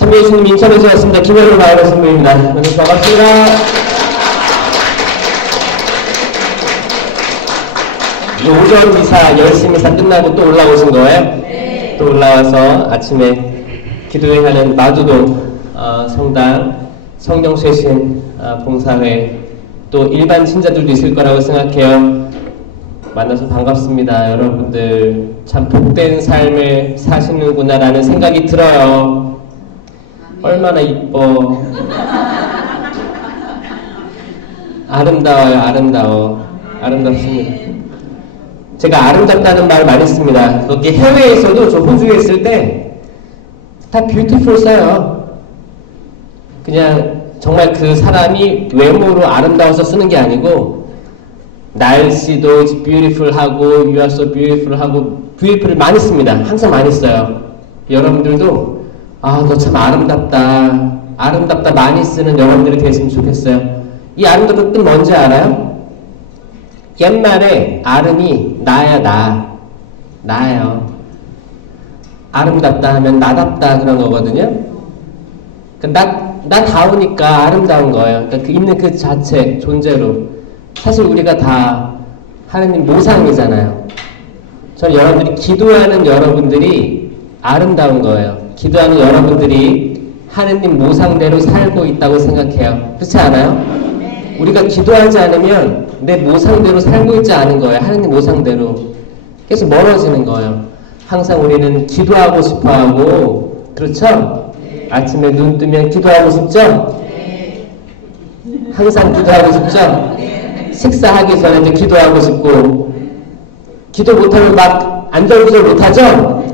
참여해주신 인천에서 왔습니다. 김현우 마을 선배입니다. 오늘 반갑습니다. 오전 미사 열심히 사 끝나고 또 올라오신 거예요? 네. 또 올라와서 아침에 기도회하는 마두동 성당 성령쇄신 봉사회 또 일반 신자들도 있을 거라고 생각해요. 만나서 반갑습니다. 여러분들 참 복된 삶을 사시는구나 라는 생각이 들어요. 얼마나 이뻐. 아름다워요. 아름다워. 아름답습니다. 제가 아름답다는 말 많이 씁니다. 거기 해외에서도 저 호주에 있을 때 다 beautiful 써요. 그냥 정말 그 사람이 외모로 아름다워서 쓰는 게 아니고 날씨도 it's beautiful 하고 you are so beautiful 하고 beautiful 많이 씁니다. 항상 많이 써요. 여러분들도 너 참 아름답다. 아름답다 많이 쓰는 여러분들이 되셨으면 좋겠어요. 이 아름답다 뜻 뭔지 알아요? 옛말에 아름이 나야 나예요. 아름답다 하면 나답다 그런 거거든요. 나다우니까 아름다운 거예요. 그러니까 그 있는 그 자체 존재로. 사실 우리가 다 하느님 모상이잖아요. 저는 여러분들이 기도하는 여러분들이 아름다운 거예요. 기도하는 여러분들이 하느님 모상대로 살고 있다고 생각해요. 그렇지 않아요? 우리가 기도하지 않으면 내 모상대로 살고 있지 않은 거예요. 하느님 모상대로. 계속 멀어지는 거예요. 항상 우리는 기도하고 싶어하고 그렇죠? 아침에 눈 뜨면 기도하고 싶죠? 항상 기도하고 싶죠? 식사하기 전에 이제 기도하고 싶고 기도 못하면 막 안절부절 못하죠?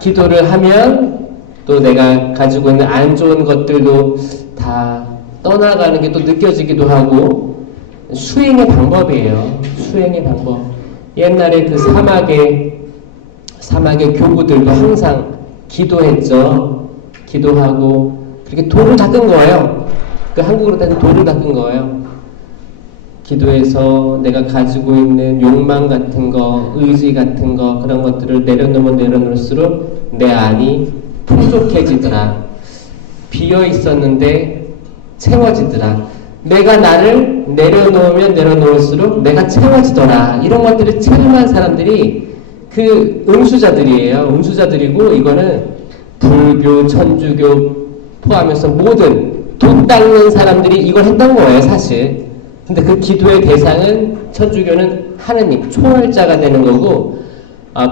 기도를 하면 또 내가 가지고 있는 안 좋은 것들도 다 떠나가는 게 또 느껴지기도 하고 수행의 방법이에요. 수행의 방법. 옛날에 그 사막의 교구들도 항상 기도했죠. 기도하고 그렇게 돌을 닦은 거예요. 그 한국으로 따지면 돌을 닦은 거예요. 기도해서 내가 가지고 있는 욕망 같은 거, 의지 같은 거 그런 것들을 내려놓으면 내려놓을수록 내 안이 풍족해지더라. 비어 있었는데 채워지더라. 내가 나를 내려놓으면 내려놓을수록 내가 채워지더라. 이런 것들을 체험한 사람들이 그 음수자들이에요. 음수자들이고 이거는 불교, 천주교 포함해서 모든 돈 닦는 사람들이 이걸 했던 거예요. 사실. 근데 그 기도의 대상은 천주교는 하느님, 초월자가 되는 거고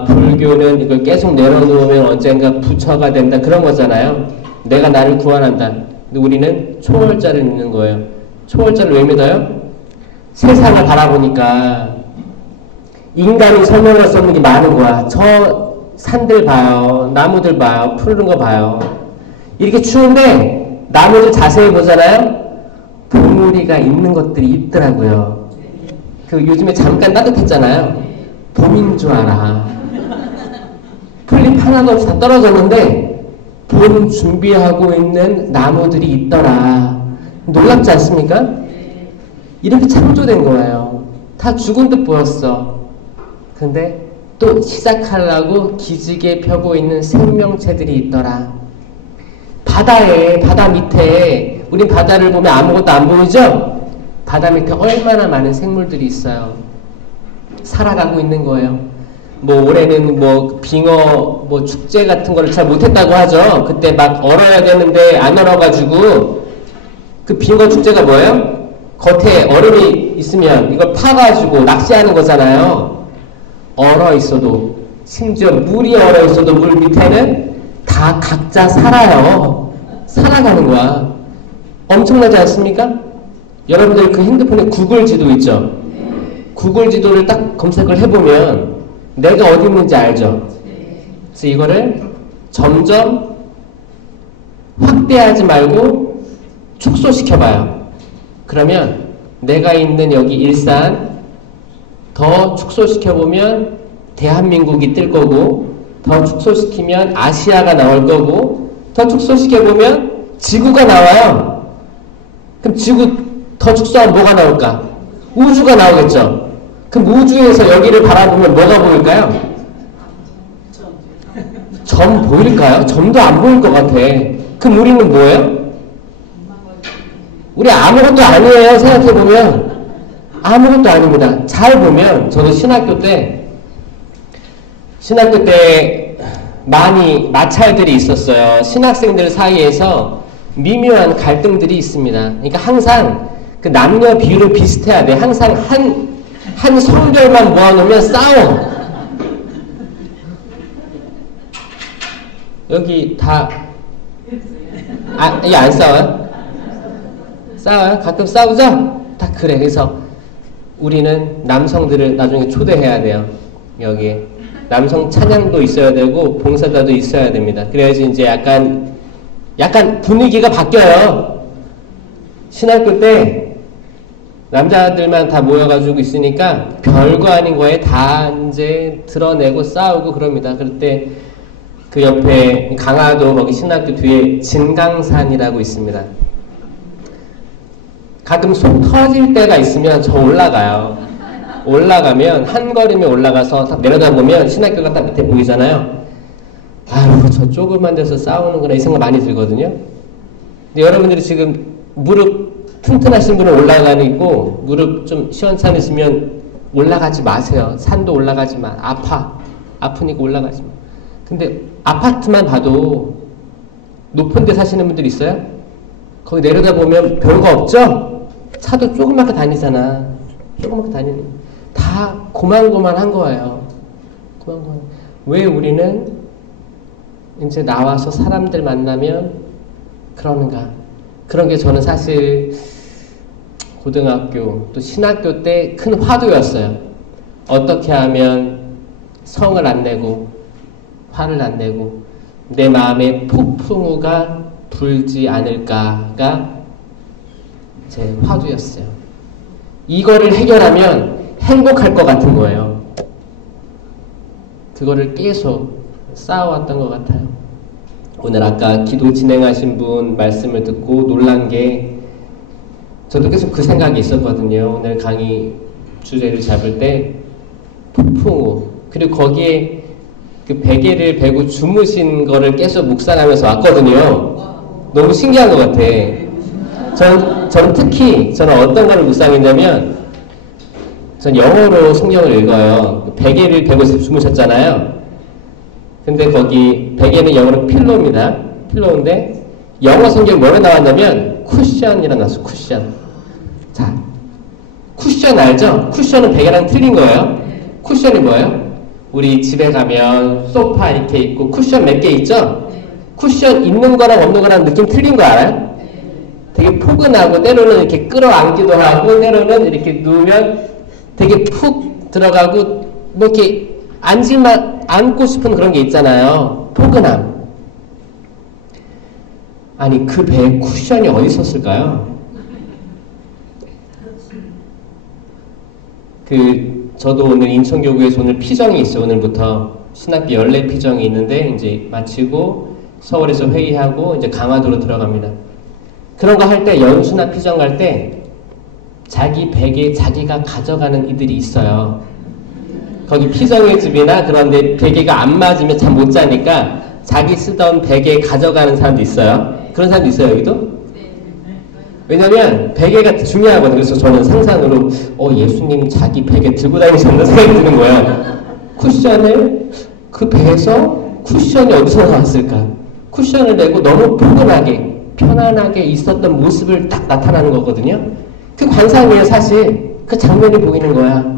불교는 이걸 계속 내려놓으면 언젠가 부처가 된다 그런 거잖아요. 내가 나를 구원한다. 근데 우리는 초월자를 믿는 거예요. 초월자를 왜 믿어요? 세상을 바라보니까 인간이 설명할 수 없는 게 많은 거야. 저 산들 봐요. 나무들 봐요. 푸르른 거 봐요. 이렇게 추운데 나무들 자세히 보잖아요. 봉우리가 있는 것들이 있더라고요. 그 요즘에 잠깐 따뜻했잖아요. 봄인 줄 알아. 풀잎 하나도 없이 다 떨어졌는데 봄 준비하고 있는 나무들이 있더라. 놀랍지 않습니까? 이렇게 창조된 거예요. 다 죽은 듯 보였어. 근데 또 시작하려고 기지개 펴고 있는 생명체들이 있더라. 바다 밑에 우린 바다를 보면 아무것도 안 보이죠? 바다 밑에 얼마나 많은 생물들이 있어요. 살아가고 있는 거예요. 올해는 빙어 축제 같은 거를 잘 못했다고 하죠. 그때 막 얼어야 되는데 안 얼어가지고 그 빙어 축제가 뭐예요? 겉에 얼음이 있으면 이걸 파가지고 낚시하는 거잖아요. 얼어 있어도 심지어 물이 얼어 있어도 물 밑에는 다 각자 살아요. 살아가는 거야. 엄청나지 않습니까? 여러분들 그 핸드폰에 구글 지도 있죠? 구글 지도를 딱 검색을 해보면 내가 어디 있는지 알죠? 그래서 이거를 점점 확대하지 말고 축소시켜봐요. 그러면 내가 있는 여기 일산 더 축소시켜보면 대한민국이 뜰 거고 더 축소시키면 아시아가 나올 거고 더 축소시켜보면 지구가 나와요. 그럼 지구 더 축소하면 뭐가 나올까? 우주가 나오겠죠. 그럼 우주에서 여기를 바라보면 뭐가 보일까요? 점 보일까요? 점도 안 보일 것 같아. 그럼 우리는 뭐예요? 우리 아무것도 아니에요. 생각해보면 아무것도 아닙니다. 잘 보면 저도 신학교 때 많이 마찰들이 있었어요. 신학생들 사이에서 미묘한 갈등들이 있습니다. 그러니까 항상 그 남녀 비율은 비슷해야 돼. 항상 한 성별만 모아놓으면 싸워. 여기 다 이게 안 싸워요? 싸워요? 가끔 싸우죠? 다 그래. 그래서 우리는 남성들을 나중에 초대해야 돼요. 여기에 남성 찬양도 있어야 되고 봉사자도 있어야 됩니다. 그래야지 이제 약간 분위기가 바뀌어요. 신학교 때 남자들만 다 모여가지고 있으니까 별거 아닌 거에 다 이제 드러내고 싸우고 그럽니다. 그럴 때 그 옆에 강화도 거기 신학교 뒤에 진강산이라고 있습니다. 가끔 속 터질 때가 있으면 저 올라가요. 올라가면 한 걸음에 올라가서 딱 내려다보면 신학교가 딱 밑에 보이잖아요. 아유, 저 조그만 데서 싸우는구나 이 생각 많이 들거든요. 근데 여러분들이 지금 무릎 튼튼하신 분은 올라가고 무릎 좀 시원찮으시면 올라가지 마세요. 산도 올라가지 마. 아프니까 올라가지 마. 근데 아파트만 봐도 높은 데 사시는 분들 있어요? 거기 내려다보면 별거 없죠? 차도 조그맣게 다니잖아. 조그맣게 다니는 다 고만고만한 거예요. 고만고만. 왜 우리는 이제 나와서 사람들 만나면 그러는가? 그런 게 저는 사실 고등학교 또 신학교 때 큰 화두였어요. 어떻게 하면 성을 안 내고 화를 안 내고 내 마음에 폭풍우가 불지 않을까가 제 화두였어요. 이거를 해결하면 행복할 것 같은 거예요. 그거를 계속 쌓아왔던 것 같아요. 오늘 아까 기도 진행하신 분 말씀을 듣고 놀란 게 저도 계속 그 생각이 있었거든요. 오늘 강의 주제를 잡을 때 폭풍우 그리고 거기에 그 베개를 베고 주무신 거를 계속 묵상하면서 왔거든요. 너무 신기한 것 같아. 전 특히 저는 어떤 거를 묵상했냐면 전 영어로 성경을 읽어요. 베개를 베고 주무셨잖아요. 근데 거기 베개는 영어로 필로입니다. 필로인데 영어 성경 뭐로 나왔냐면 쿠션이라 나왔어. 쿠션. 자, 쿠션 알죠? 쿠션은 베개랑 틀린 거예요. 쿠션이 뭐예요? 우리 집에 가면 소파 이렇게 있고 쿠션 몇 개 있죠? 쿠션 있는 거랑 없는 거랑 느낌 틀린 거 알아요? 되게 포근하고 때로는 이렇게 끌어안기도 하고 때로는 이렇게 누우면 되게 푹 들어가고 뭐 이렇게 안고 싶은 그런 게 있잖아요. 포근함. 아니 그 배에 쿠션이 어디 있었을까요? 저도 오늘 인천교구에서 오늘 피정이 있어요. 오늘부터 신학기 연례 피정이 있는데 이제 마치고 서울에서 회의하고 이제 강화도로 들어갑니다. 그런 거 할 때 연수나 피정 갈 때 자기 베개 자기가 가져가는 이들이 있어요. 거기 피정의 집이나 그런데 베개가 안 맞으면 잠 못 자니까 자기 쓰던 베개 가져가는 사람도 있어요. 그런 사람도 있어요, 여기도? 왜냐면 베개가 중요하거든요. 그래서 저는 상상으로 예수님 자기 베개 들고 다니셨나 생각이 드는 거예요. 쿠션을 그 배에서 쿠션이 어디서 나왔을까? 쿠션을 내고 너무 포근하게 편안하게 있었던 모습을 딱 나타나는 거거든요. 그 관상이에요. 사실 그 장면이 보이는 거야.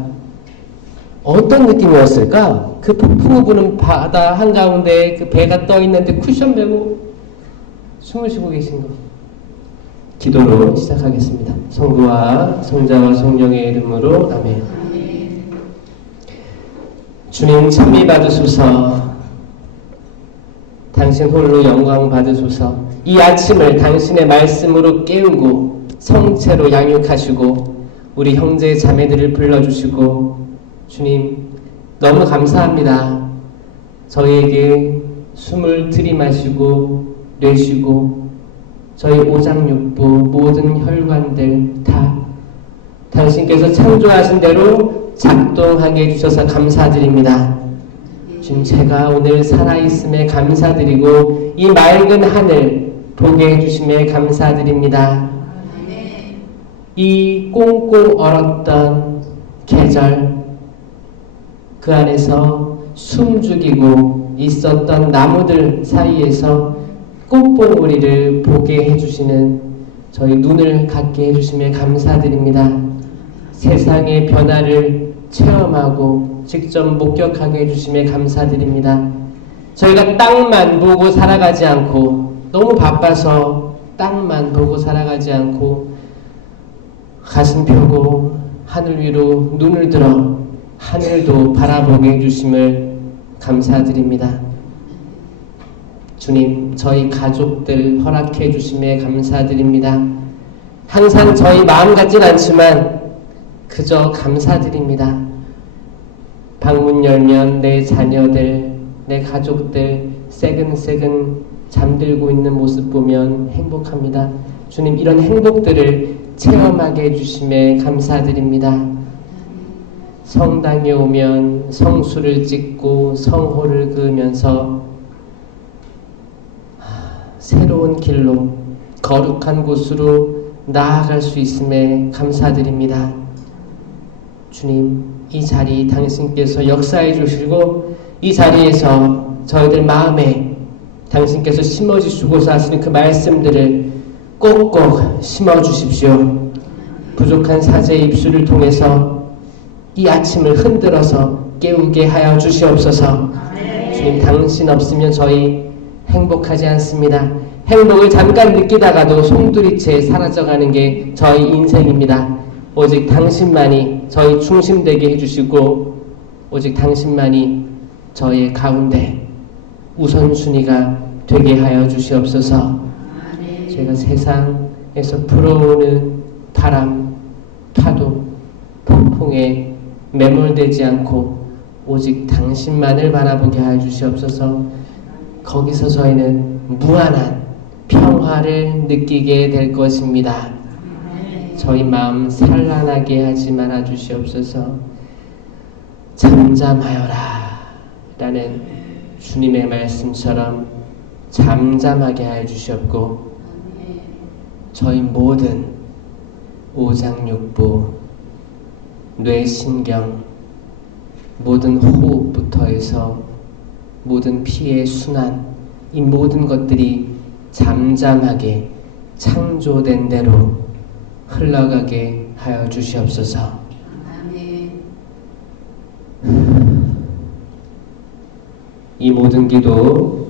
어떤 느낌이었을까? 그 폭풍우 부는 바다 한가운데 그 배가 떠 있는데 쿠션 베고 숨을 쉬고 계신 거. 기도로 시작하겠습니다. 성부와 성자와 성령의 이름으로 아멘. 주님 찬미 받으소서. 당신 홀로 영광 받으소서. 이 아침을 당신의 말씀으로 깨우고 성체로 양육하시고 우리 형제 자매들을 불러주시고 주님 너무 감사합니다. 저희에게 숨을 들이마시고 내쉬고 저희 오장육부 모든 혈관들 다 당신께서 창조하신 대로 작동하게 해주셔서 감사드립니다. 지금 제가 오늘 살아있음에 감사드리고 이 맑은 하늘 보게 해주심에 감사드립니다. 이 꽁꽁 얼었던 계절, 그 안에서 숨죽이고 있었던 나무들 사이에서 꽃봉오리를 보게 해주시는 저희 눈을 갖게 해주심에 감사드립니다. 세상의 변화를 체험하고 직접 목격하게 해주심에 감사드립니다. 저희가 땅만 보고 살아가지 않고, 너무 바빠서 땅만 보고 살아가지 않고 가슴 펴고 하늘 위로 눈을 들어 하늘도 바라보게 해주심을 감사드립니다. 주님, 저희 가족들 허락해 주심에 감사드립니다. 항상 저희 마음 같진 않지만 그저 감사드립니다. 방문 열면 내 자녀들, 내 가족들 새근새근 잠들고 있는 모습 보면 행복합니다. 주님, 이런 행복들을 체험하게 해주심에 감사드립니다. 성당에 오면 성수를 찍고 성호를 그으면서 새로운 길로, 거룩한 곳으로 나아갈 수 있음에 감사드립니다. 주님, 이 자리 당신께서 역사해 주시고 이 자리에서 저희들 마음에 당신께서 심어주시고자 하시는 그 말씀들을 꼭꼭 심어주십시오. 부족한 사제의 입술을 통해서 이 아침을 흔들어서 깨우게 하여 주시옵소서. 주님, 당신 없으면 저희 행복하지 않습니다. 행복을 잠깐 느끼다가도 송두리째 사라져가는 게 저희 인생입니다. 오직 당신만이 저희 중심되게 해주시고 오직 당신만이 저희 가운데 우선순위가 되게 하여 주시옵소서. 제가 세상에서 불어오는 바람, 파도, 폭풍에 매몰되지 않고 오직 당신만을 바라보게 하여 주시옵소서. 거기서 저희는 무한한 평화를 느끼게 될 것입니다. 저희 마음 산란하게 하지 말아 주시옵소서. 잠잠하여라 라는 주님의 말씀처럼 잠잠하게 하여 주시옵고 저희 모든 오장육부, 뇌신경, 모든 호흡부터 해서 모든 피의 순환, 이 모든 것들이 잠잠하게 창조된 대로 흘러가게 하여 주시옵소서. 이 모든 기도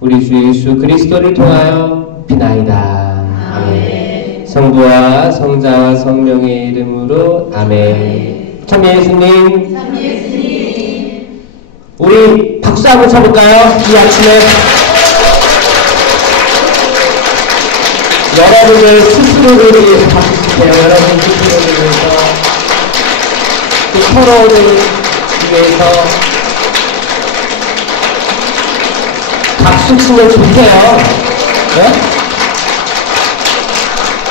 우리 주 예수 그리스도를 통하여 비나이다. 아멘. 성부와 성자와 성령의 이름으로 아멘. 참 예수님, 우리 박수 한번 쳐볼까요? 이 아침에 여러분을 스스로를 위해 박수 치세요. 여러분 스스로를 위해서, 또 서로를 위해서 박수 치면 좋대요. 네?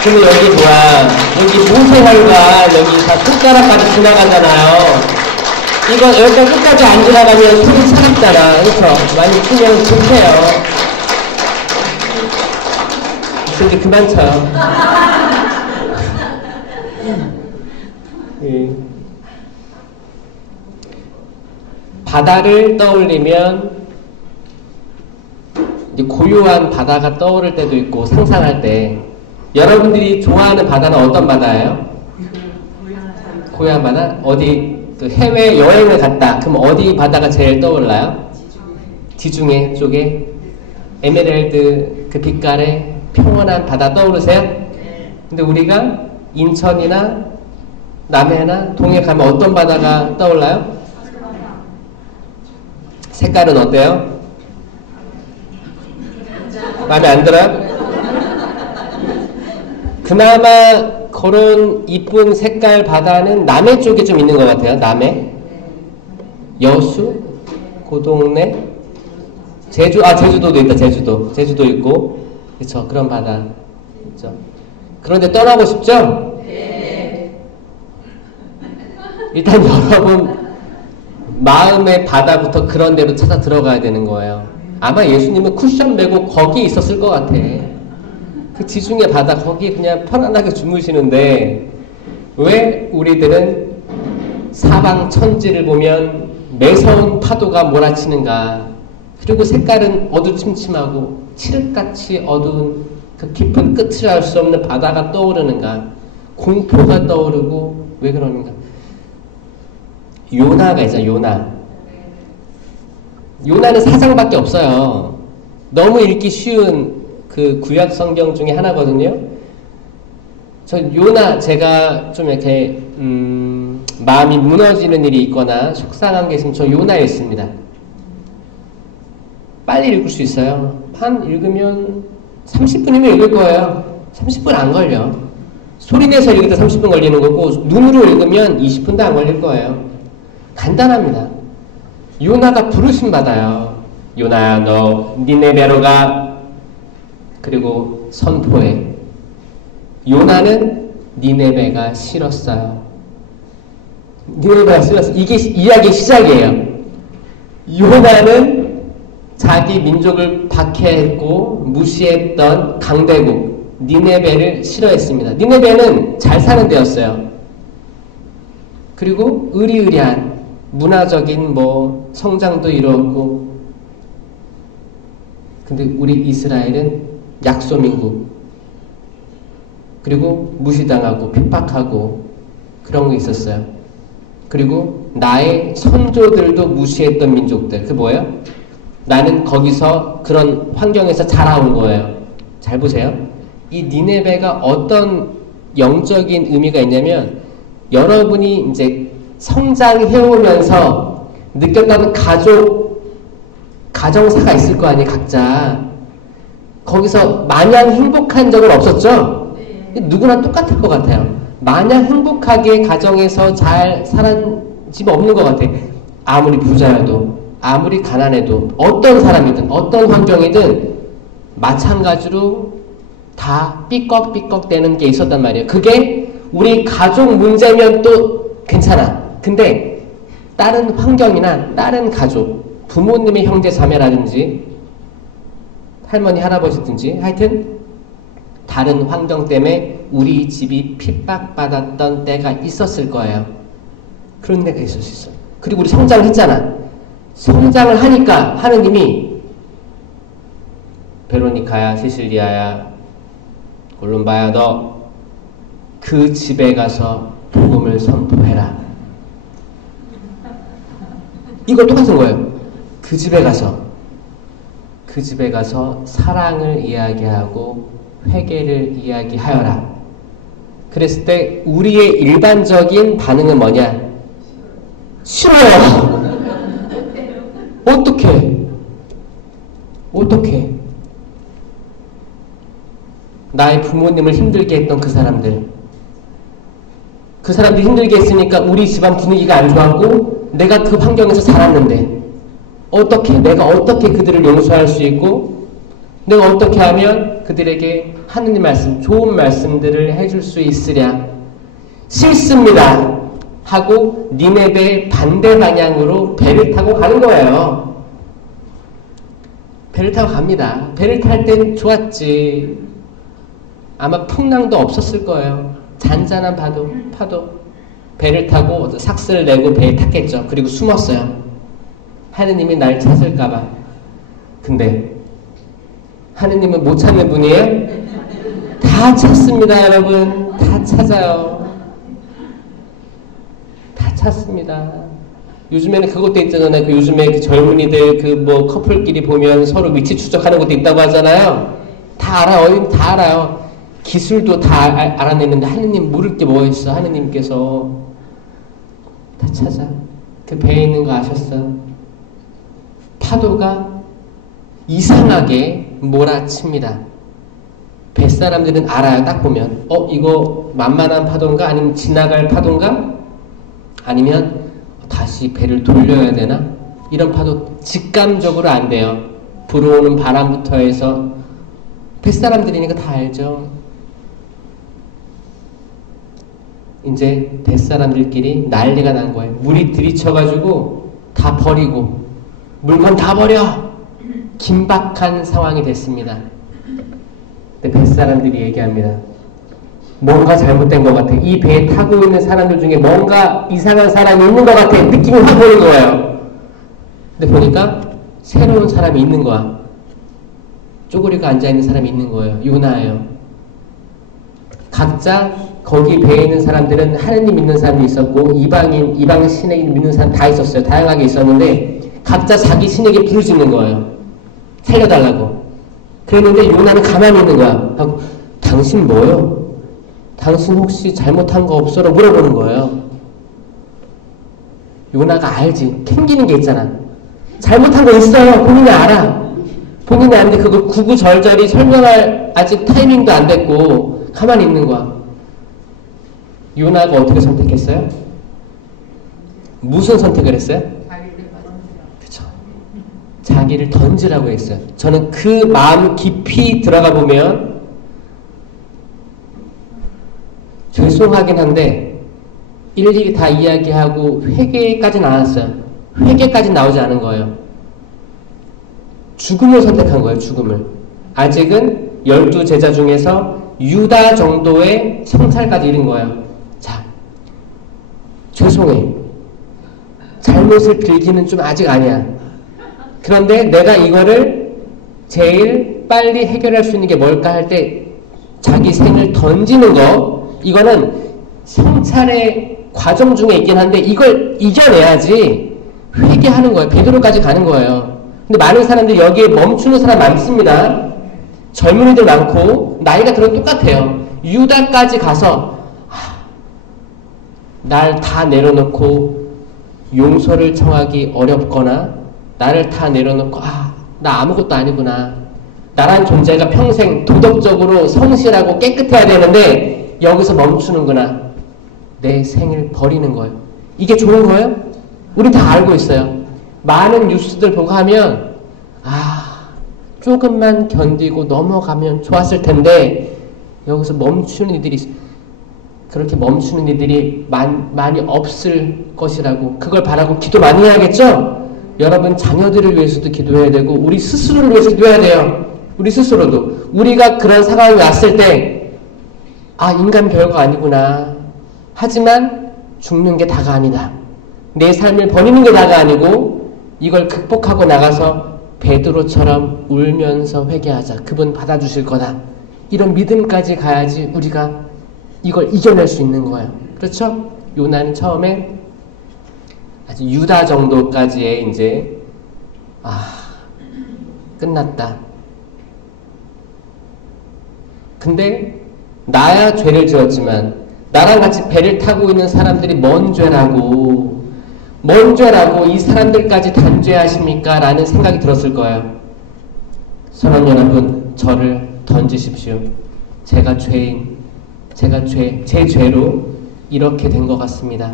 근데 여기 뭐야, 여기 모세혈관 여기 다 손가락까지 지나가잖아요. 이거 여기까지 끝까지 안 지나가면 손이 차갑잖아. 그렇죠? 많이 치면 좋대요. 근데 그만 쳐요. 바다를 떠올리면 이제 고요한 바다가 떠오를 때도 있고, 상상할 때 여러분들이 좋아하는 바다는 어떤 바다예요? 고요한 바다? 어디 그 해외 여행을 갔다 그럼 어디 바다가 제일 떠올라요? 지중해 쪽에 에메랄드 그 빛깔의 평온한 바다 떠오르세요? 근데 우리가 인천이나 남해나 동해 가면 어떤 바다가 떠올라요? 색깔은 어때요? 마음에 안 들어요? 그나마 그런 이쁜 색깔 바다는 남해 쪽에 좀 있는 것 같아요. 남해, 여수, 고동네, 제주도도 있다. 제주도 있고, 그렇죠. 그런 바다, 그렇죠. 그런데 떠나고 싶죠? 네. 일단 여러분 마음의 바다부터 그런 데로 찾아 들어가야 되는 거예요. 아마 예수님은 쿠션 메고 거기 있었을 것 같아. 그 지중해 바다 거기 그냥 편안하게 주무시는데 왜 우리들은 사방 천지를 보면 매서운 파도가 몰아치는가? 그리고 색깔은 어두침침하고 칠흑같이 어두운 그 깊은 끝을 알 수 없는 바다가 떠오르는가? 공포가 떠오르고 왜 그러는가? 요나가 있잖아. 요나는 사상밖에 없어요. 너무 읽기 쉬운 그 구약 성경 중에 하나거든요. 저 요나 제가 좀 이렇게 마음이 무너지는 일이 있거나 속상한 게 있으면 저 요나에 있습니다. 빨리 읽을 수 있어요. 한 읽으면 30분이면 읽을 거예요. 30분 안 걸려. 소리내서 읽을 때 30분 걸리는 거고 눈으로 읽으면 20분도 안 걸릴 거예요. 간단합니다. 요나가 부르심 받아요. 요나야 너 니네베로 가. 그리고 선포해. 요나는 니네베가 싫었어요. 니네베가 싫었어요. 이게 이야기의 시작이에요. 요나는 자기 민족을 박해했고 무시했던 강대국 니네베를 싫어했습니다. 니네베는 잘 사는 데였어요. 그리고 의리의리한 문화적인 성장도 이루었고, 근데 우리 이스라엘은 약소민국, 그리고 무시당하고 핍박하고 그런 게 있었어요. 그리고 나의 선조들도 무시했던 민족들, 그 뭐예요? 나는 거기서 그런 환경에서 자라온 거예요. 잘 보세요. 이 니네베가 어떤 영적인 의미가 있냐면, 여러분이 이제 성장해오면서 느꼈다는 가정사가 있을 거 아니에요, 각자. 거기서 마냥 행복한 적은 없었죠? 네. 누구나 똑같을 것 같아요. 마냥 행복하게 가정에서 잘 살은 집 없는 것 같아요. 아무리 부자여도, 아무리 가난해도, 어떤 사람이든, 어떤 환경이든, 마찬가지로 다 삐걱삐걱 되는 게 있었단 말이에요. 그게 우리 가족 문제면 또 괜찮아. 근데 다른 환경이나 다른 가족, 부모님의 형제 자매라든지 할머니 할아버지든지 하여튼 다른 환경 때문에 우리 집이 핍박받았던 때가 있었을 거예요. 그런 데가 있을 수 있어요. 그리고 우리 성장을 했잖아. 성장을 하니까 하느님이 베로니카야, 시실리아야, 골룸바야, 너 그 집에 가서 복음을 선포해라. 이거 똑같은 거예요. 그 집에 가서 사랑을 이야기하고 회개를 이야기하여라. 그랬을 때 우리의 일반적인 반응은 뭐냐? 싫어요. 어떡해? 나의 부모님을 힘들게 했던 그 사람들 힘들게 했으니까 우리 집안 분위기가 안 좋았고 내가 그 환경에서 자랐는데 내가 어떻게 그들을 용서할 수 있고 내가 어떻게 하면 그들에게 하느님 말씀, 좋은 말씀들을 해줄 수 있으랴. 싫습니다 하고 니네베 반대 방향으로 배를 타고 가는 거예요. 배를 타고 갑니다. 배를 탈 땐 좋았지. 아마 풍랑도 없었을 거예요. 잔잔한 파도. 배를 타고 삭스를 내고 배에 탔겠죠. 그리고 숨었어요. 하느님이 날 찾을까봐. 근데 하느님은 못 찾는 분이에요? 다 찾습니다, 여러분. 다 찾아요. 다 찾습니다. 요즘에는 그것도 있잖아요. 요즘에 그 젊은이들 커플끼리 보면 서로 위치 추적하는 것도 있다고 하잖아요. 다 알아요. 다 알아요. 기술도 다 알아내는데 하느님 모를 게 뭐가 있어. 하느님께서 다 찾아. 그 배에 있는 거 아셨어요? 파도가 이상하게 몰아칩니다. 뱃사람들은 알아요. 딱 보면 이거 만만한 파도인가? 아니면 지나갈 파도인가? 아니면 다시 배를 돌려야 되나? 이런 파도 직감적으로 안 돼요. 불어오는 바람부터 해서 뱃사람들이니까 다 알죠. 이제 뱃사람들끼리 난리가 난 거예요. 물이 들이쳐가지고 다 버리고 물건 다 버려! 긴박한 상황이 됐습니다. 근데 사람들이 얘기합니다. 뭔가 잘못된 것 같아. 이 배에 타고 있는 사람들 중에 뭔가 이상한 사람이 있는 것 같아. 느낌이 확 오는 거예요. 근데 보니까 새로운 사람이 있는 거야. 쪼그리고 앉아있는 사람이 있는 거예요. 요나예요. 각자 거기 배에 있는 사람들은 하느님 믿는 사람이 있었고 이방 신에게 믿는 사람 다 있었어요. 다양하게 있었는데 각자 자기 신에게 부르짖는 거예요. 살려달라고. 그랬는데 요나는 가만히 있는 거야. 하고 당신 뭐요? 당신 혹시 잘못한 거 없어로 물어보는 거예요. 요나가 알지. 캥기는 게 있잖아. 잘못한 거 있어요. 본인이 알아. 본인이 아는데 그걸 구구절절히 설명할 아직 타이밍도 안 됐고 가만히 있는 거야. 요나가 어떻게 선택했어요? 무슨 선택을 했어요? 그쵸. 자기를 던지라고 했어요. 저는 그 마음 깊이 들어가 보면 죄송하긴 한데 일일이 다 이야기하고 회개까지는 안 왔어요. 회개까지 나오지 않은 거예요. 죽음을 선택한 거예요. 죽음을. 아직은 12제자 중에서 유다 정도의 성찰까지 이른 거예요. 자, 죄송해. 잘못을 빌기는 좀 아직 아니야. 그런데 내가 이거를 제일 빨리 해결할 수 있는 게 뭘까 할 때 자기 생을 던지는 거, 이거는 성찰의 과정 중에 있긴 한데 이걸 이겨내야지 회개하는 거예요. 베드로까지 가는 거예요. 근데 많은 사람들이 여기에 멈추는 사람 많습니다. 젊은이들 많고 나이가 들어도 똑같아요. 유다까지 가서 날 다 내려놓고 용서를 청하기 어렵거나 나를 다 내려놓고 나 아무것도 아니구나. 나란 존재가 평생 도덕적으로 성실하고 깨끗해야 되는데 여기서 멈추는구나. 내 생을 버리는 거예요. 이게 좋은 거예요? 우리 다 알고 있어요. 많은 뉴스들 보고 하면 조금만 견디고 넘어가면 좋았을 텐데 여기서 멈추는 이들이 있어요. 그렇게 멈추는 이들이 많이 없을 것이라고 그걸 바라고 기도 많이 해야겠죠? 여러분 자녀들을 위해서도 기도해야 되고 우리 스스로를 위해서 기도해야 돼요. 우리 스스로도. 우리가 그런 상황이 왔을 때 인간 별거 아니구나. 하지만 죽는 게 다가 아니다. 내 삶을 버리는 게 다가 아니고 이걸 극복하고 나가서 베드로처럼 울면서 회개하자. 그분 받아주실 거다. 이런 믿음까지 가야지 우리가 이걸 이겨낼 수 있는 거예요. 그렇죠? 요나는 처음에 아주 유다 정도까지의 이제 끝났다. 근데 나야 죄를 지었지만 나랑 같이 배를 타고 있는 사람들이 뭔 죄라고 이 사람들까지 단죄하십니까? 라는 생각이 들었을 거예요. 선원 여러분, 저를 던지십시오. 제가 제 죄로 이렇게 된 것 같습니다.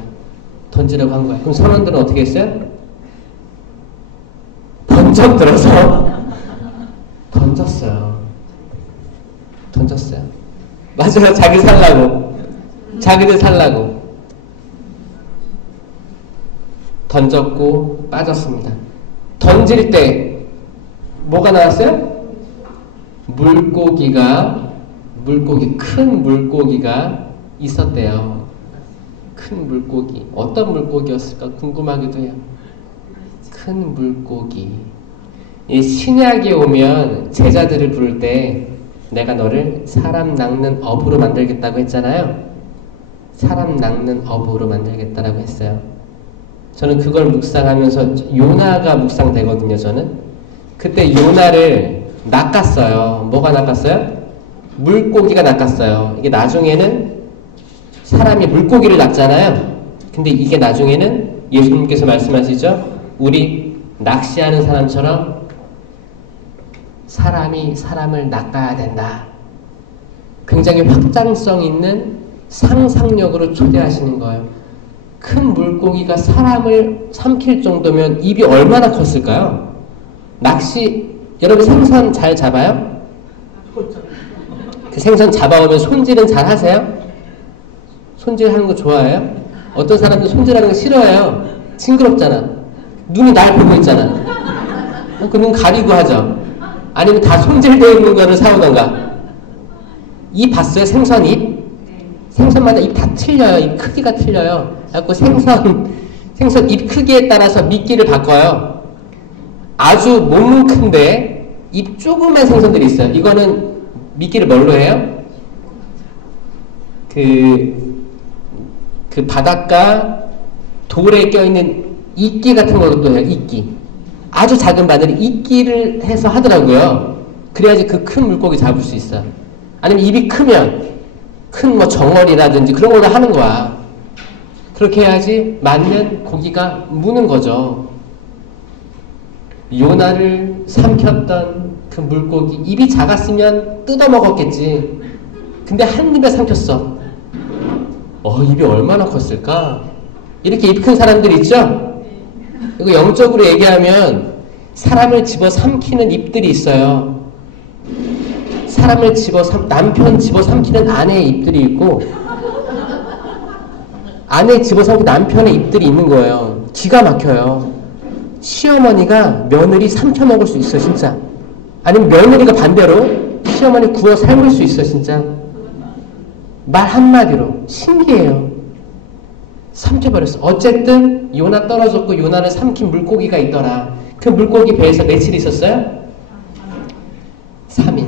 던지라고 한 거예요. 그럼 선원들은 어떻게 했어요? 번쩍 들어서 던졌어요. 맞아요. 자기들 살라고. 던졌고 빠졌습니다. 던질 때 뭐가 나왔어요? 큰 물고기가 있었대요. 큰 물고기. 어떤 물고기였을까 궁금하기도 해요. 큰 물고기. 이 신약에 오면 제자들을 부를 때 내가 너를 사람 낚는 어부로 만들겠다고 했잖아요. 사람 낚는 어부로 만들겠다라고 했어요. 저는 그걸 묵상하면서 요나가 묵상되거든요. 저는 그때 요나를 낚았어요. 뭐가 낚았어요? 물고기가 낚았어요. 이게 나중에는 사람이 물고기를 낚잖아요. 근데 이게 나중에는 예수님께서 말씀하시죠. 우리 낚시하는 사람처럼 사람이 사람을 낚아야 된다. 굉장히 확장성 있는 상상력으로 초대하시는 거예요. 큰 물고기가 사람을 삼킬 정도면 입이 얼마나 컸을까요? 여러분 생선 잘 잡아요? 그 생선 잡아오면 손질은 잘 하세요? 손질하는 거 좋아해요? 어떤 사람들 손질하는 거 싫어해요. 징그럽잖아. 눈이 날 보고 있잖아. 그 눈 가리고 하죠. 아니면 다 손질되어 있는 거를 사오던가. 이 봤어요? 생선 잎? 생선마다 잎 다 틀려요. 잎 크기가 틀려요. 그래갖고 생선 잎 크기에 따라서 미끼를 바꿔요. 아주 몸은 큰데 잎 조그만 생선들이 있어요. 이거는 미끼를 뭘로 해요? 그 바닷가 돌에 껴있는 이끼 같은 걸로 해요. 이끼. 아주 작은 바늘이 이끼를 해서 하더라고요. 그래야지 그 큰 물고기 잡을 수 있어. 아니면 입이 크면 큰 뭐 정어리라든지 그런 걸로 하는 거야. 그렇게 해야지 맞는 고기가 무는 거죠. 요나를 삼켰던 그 물고기 입이 작았으면 뜯어 먹었겠지. 근데 한 입에 삼켰어. 입이 얼마나 컸을까? 이렇게 입 큰 사람들 있죠? 이거 영적으로 얘기하면 사람을 집어 삼키는 입들이 있어요. 남편 집어 삼키는 아내의 입들이 있고, 아내 집어 삼키는 남편의 입들이 있는 거예요. 기가 막혀요. 시어머니가 며느리 삼켜 먹을 수 있어, 진짜. 아니면 며느리가 반대로 시어머니 구워 삶을 수 있어, 진짜. 말 한마디로. 신기해요. 삼켜버렸어. 어쨌든 요나 떨어졌고 요나를 삼킨 물고기가 있더라. 그 물고기 배에서 며칠 있었어요? 3일.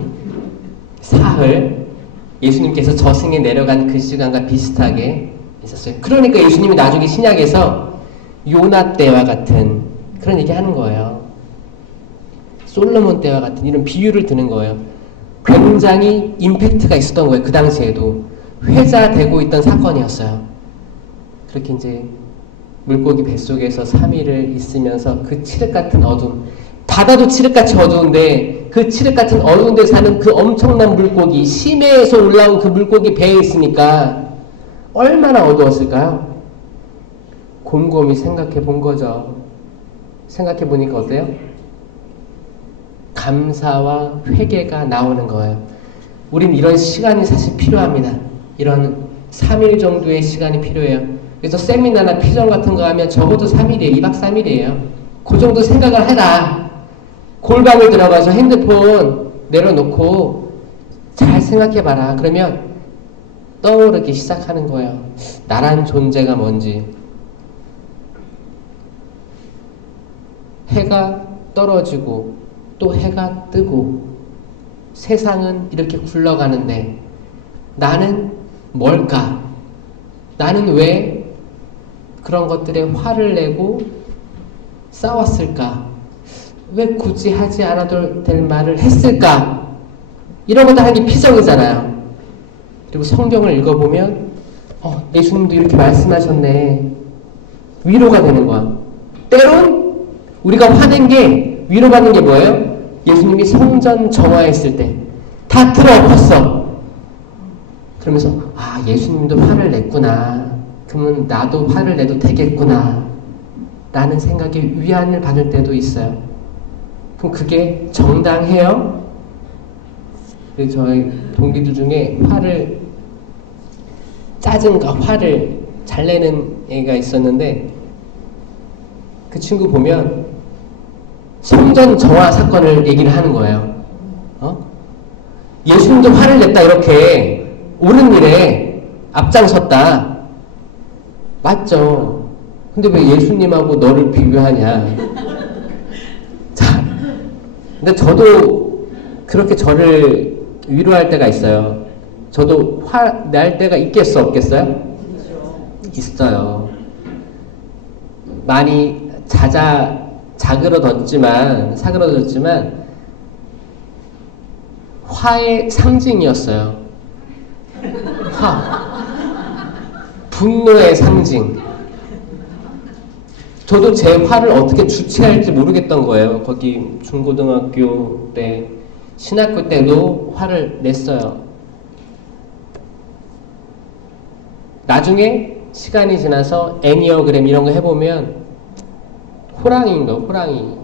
사흘. 예수님께서 저승에 내려간 그 시간과 비슷하게 있었어요. 그러니까 예수님이 나중에 신약에서 요나 때와 같은 그런 얘기 하는 거예요. 솔로몬 때와 같은 이런 비유를 드는 거예요. 굉장히 임팩트가 있었던 거예요. 그 당시에도. 회자되고 있던 사건이었어요. 그렇게 이제 물고기 뱃속에서 3일을 있으면서 그 칠흑같은 어둠, 바다도 칠흑같이 어두운데 그 칠흑같은 어두운 데 사는 그 엄청난 물고기, 심해에서 올라온 그 물고기 배에 있으니까 얼마나 어두웠을까요? 곰곰이 생각해 본 거죠. 생각해 보니까 어때요? 감사와 회개가 나오는 거예요. 우린 이런 시간이 사실 필요합니다. 이런 3일 정도의 시간이 필요해요. 그래서 세미나나 피정 같은 거 하면 적어도 3일이에요. 2박 3일이에요. 그 정도 생각을 해라. 골방을 들어가서 핸드폰 내려놓고 잘 생각해봐라. 그러면 떠오르기 시작하는 거예요. 나란 존재가 뭔지. 해가 떨어지고 또 해가 뜨고 세상은 이렇게 굴러가는데 나는 뭘까? 나는 왜 그런 것들에 화를 내고 싸웠을까? 왜 굳이 하지 않아도 될 말을 했을까? 이런 것도 하기 피정이잖아요. 그리고 성경을 읽어보면 예수님도 이렇게 말씀하셨네. 위로가 되는 거야. 때론 우리가 화낸 게 위로받는 게 뭐예요? 예수님이 성전 정화했을 때 다 틀어엎었어. 그러면서 예수님도 화를 냈구나. 그러면 나도 화를 내도 되겠구나. 라는 생각에 위안을 받을 때도 있어요. 그럼 그게 정당해요? 저희 동기들 중에 짜증과 화를 잘 내는 애가 있었는데 그 친구 보면 성전 정화 사건을 얘기를 하는 거예요. 예수님도 화를 냈다 이렇게 옳은 일에 앞장섰다. 맞죠? 근데 왜 예수님하고 너를 비교하냐? 자, 근데 저도 그렇게 저를 위로할 때가 있어요. 저도 화 날 때가 있겠어 없겠어요? 있어요. 많이 사그러졌지만 화의 상징이었어요. 분노의 상징. 저도 제 화를 어떻게 주체할지 모르겠던 거예요. 거기 중고등학교 때, 신학교 때도 화를 냈어요. 나중에 시간이 지나서 애니어그램 이런 거 해보면 호랑이인 거예요. 호랑이.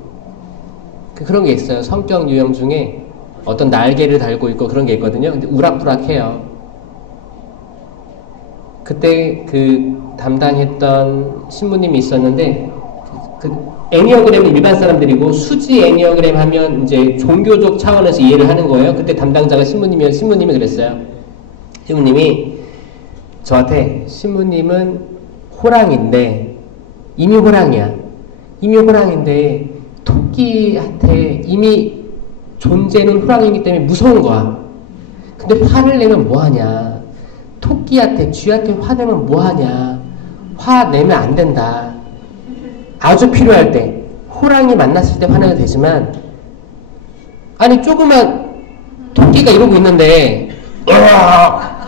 그런 게 있어요. 성격 유형 중에 어떤 날개를 달고 있고 그런 게 있거든요. 근데 우락부락해요. 그때 그 담당했던 신부님이 있었는데 그 애니어그램은 일반 사람들이고 수지 애니어그램 하면 이제 종교적 차원에서 이해를 하는 거예요. 그때 담당자가 신부님이 그랬어요. 신부님이 저한테 신부님은 호랑인데 이미 호랑이야. 이미 호랑인데 토끼한테 이미 존재는 호랑이기 때문에 무서운 거야. 근데 화를 내면 뭐하냐. 토끼한테 쥐한테 화내면 뭐하냐. 화 내면 안 된다. 아주 필요할 때 호랑이 만났을 때 화내도 되지만 아니 조그만 토끼가 이러고 있는데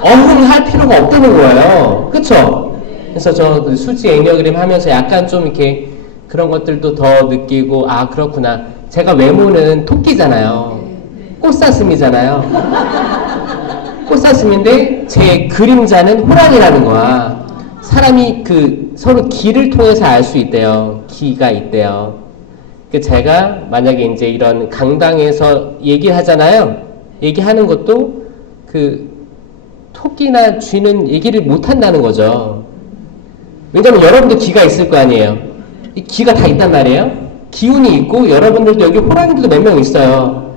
어흥할 필요가 없다는 거예요. 그쵸? 그래서 저 그 수지 애니어그램 하면서 약간 좀 이렇게 그런 것들도 더 느끼고 아 그렇구나. 제가 외모는 토끼잖아요. 꽃사슴이잖아요. 꽃사슴인데 제 그림자는 호랑이라는 거야. 사람이 그 서로 기를 통해서 알 수 있대요. 기가 있대요. 그 제가 만약에 이제 이런 강당에서 얘기하잖아요. 얘기하는 것도 그 토끼나 쥐는 얘기를 못 한다는 거죠. 왜냐면 여러분도 기가 있을 거 아니에요. 이 기가 다 있단 말이에요. 기운이 있고 여러분들도 여기 호랑이들도 몇 명 있어요.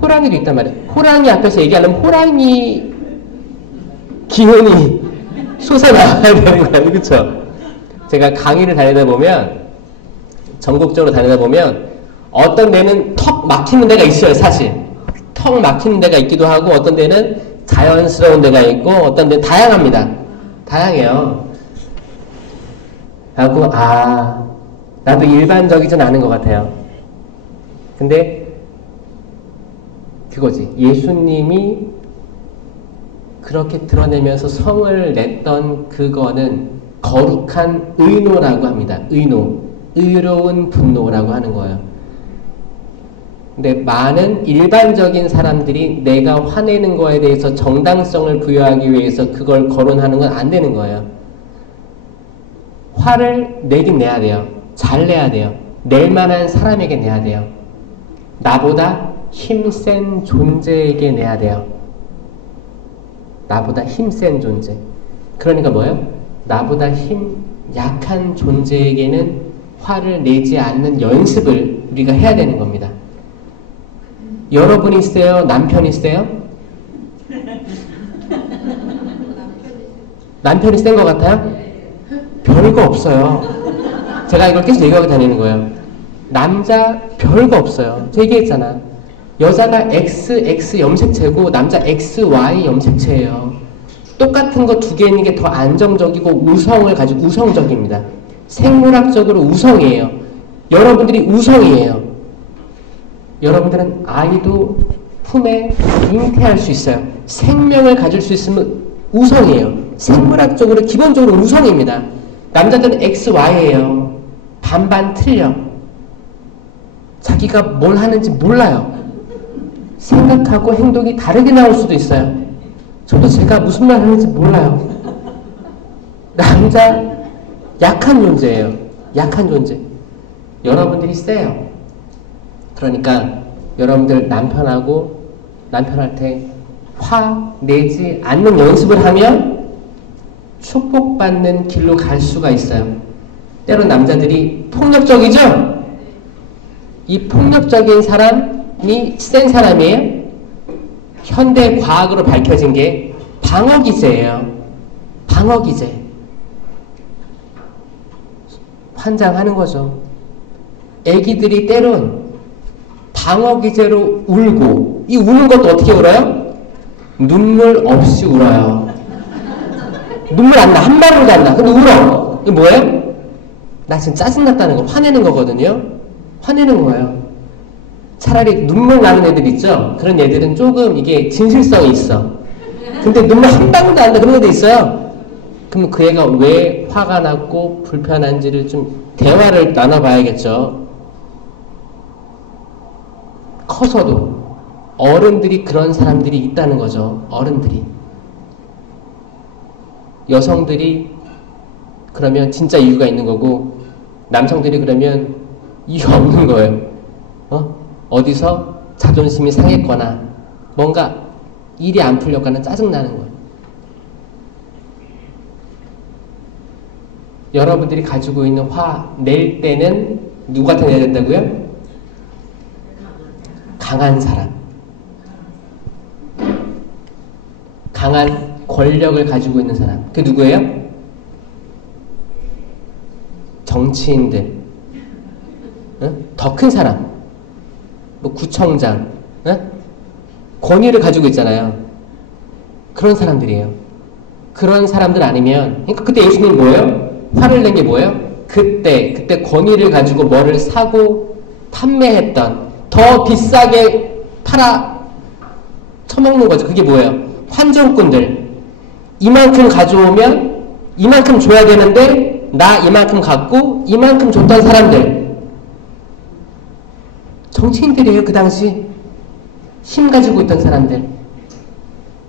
호랑이도 있단 말이에요. 호랑이 앞에서 얘기하려면 호랑이 기운이 솟아나와야 되는 거예요. 그쵸? 제가 강의를 다니다 보면 전국적으로 다니다 보면 어떤 데는 턱 막히는 데가 있어요. 사실 턱 막히는 데가 있기도 하고 어떤 데는 자연스러운 데가 있고 어떤 데는 다양합니다. 다양해요. 하고 나도 일반적이진 않은 것 같아요. 근데 그거지. 예수님이 그렇게 드러내면서 성을 냈던 그거는 거룩한 의노라고 합니다. 의노. 의로운 분노라고 하는 거예요. 근데 많은 일반적인 사람들이 내가 화내는 거에 대해서 정당성을 부여하기 위해서 그걸 거론하는 건 안 되는 거예요. 화를 내긴 내야 돼요. 잘 내야 돼요. 낼 만한 사람에게 내야 돼요. 나보다 힘센 존재에게 내야 돼요. 나보다 힘센 존재. 그러니까 뭐예요? 나보다 힘 약한 존재에게는 화를 내지 않는 연습을 우리가 해야 되는 겁니다. 여러분이 있어요? 남편이 있어요? 남편이 센 것 같아요? 별거 없어요. 제가 이걸 계속 얘기하고 다니는 거예요. 남자 별거 없어요. 제가 얘기했잖아. 여자가 XX 염색체고 남자 XY 염색체예요. 똑같은 거 두 개 있는 게 더 안정적이고 우성을 가지고 우성적입니다. 생물학적으로 우성이에요. 여러분들이 우성이에요. 여러분들은 아이도 품에 잉태할 수 있어요. 생명을 가질 수 있으면 우성이에요. 생물학적으로 기본적으로 우성입니다. 남자들은 XY예요. 반반 틀려. 자기가 뭘 하는지 몰라요. 생각하고 행동이 다르게 나올 수도 있어요. 저도 제가 무슨 말 하는지 몰라요. 남자 약한 존재예요. 약한 존재. 여러분들이 세요. 그러니까 여러분들 남편한테 화 내지 않는 연습을 하면 축복받는 길로 갈 수가 있어요. 때로 남자들이 폭력적이죠? 이 폭력적인 사람이 센 사람이에요? 현대 과학으로 밝혀진 게 방어기제예요. 방어기제. 환장하는 거죠. 애기들이 때론 방어기제로 울고, 이 우는 것도 어떻게 울어요? 눈물 없이 울어요. 눈물 안 나. 한 방울도 안 나. 근데 울어. 이게 뭐예요? 나 지금 짜증났다는 거. 화내는 거거든요. 화내는 거예요. 차라리 눈물 나는 애들 있죠? 그런 애들은 조금 이게 진실성이 있어. 근데 눈물 한 방울도 안 나. 그런 애들 있어요. 그럼 그 애가 왜 화가 났고 불편한지를 좀 대화를 나눠봐야겠죠. 커서도 어른들이 그런 사람들이 있다는 거죠. 어른들이. 여성들이 그러면 진짜 이유가 있는 거고 남성들이 그러면 이유가 없는 거예요. 어디서 자존심이 상했거나 뭔가 일이 안 풀렸거나 짜증나는 거예요. 여러분들이 가지고 있는 화 낼 때는 누구한테 내야 된다고요? 강한 사람. 강한 권력을 가지고 있는 사람. 그게 누구예요? 정치인들. 더 큰 사람. 뭐 구청장. 권위를 가지고 있잖아요. 그런 사람들이에요. 그런 사람들 아니면, 그러니까 그때 예수님 뭐예요? 화를 낸 게 뭐예요? 그때 권위를 가지고 뭐를 사고 판매했던, 더 비싸게 팔아 처먹는 거죠. 그게 뭐예요? 환전꾼들. 이만큼 가져오면 이만큼 줘야 되는데 나 이만큼 갖고 이만큼 줬던 사람들. 정치인들이에요. 그 당시 힘 가지고 있던 사람들.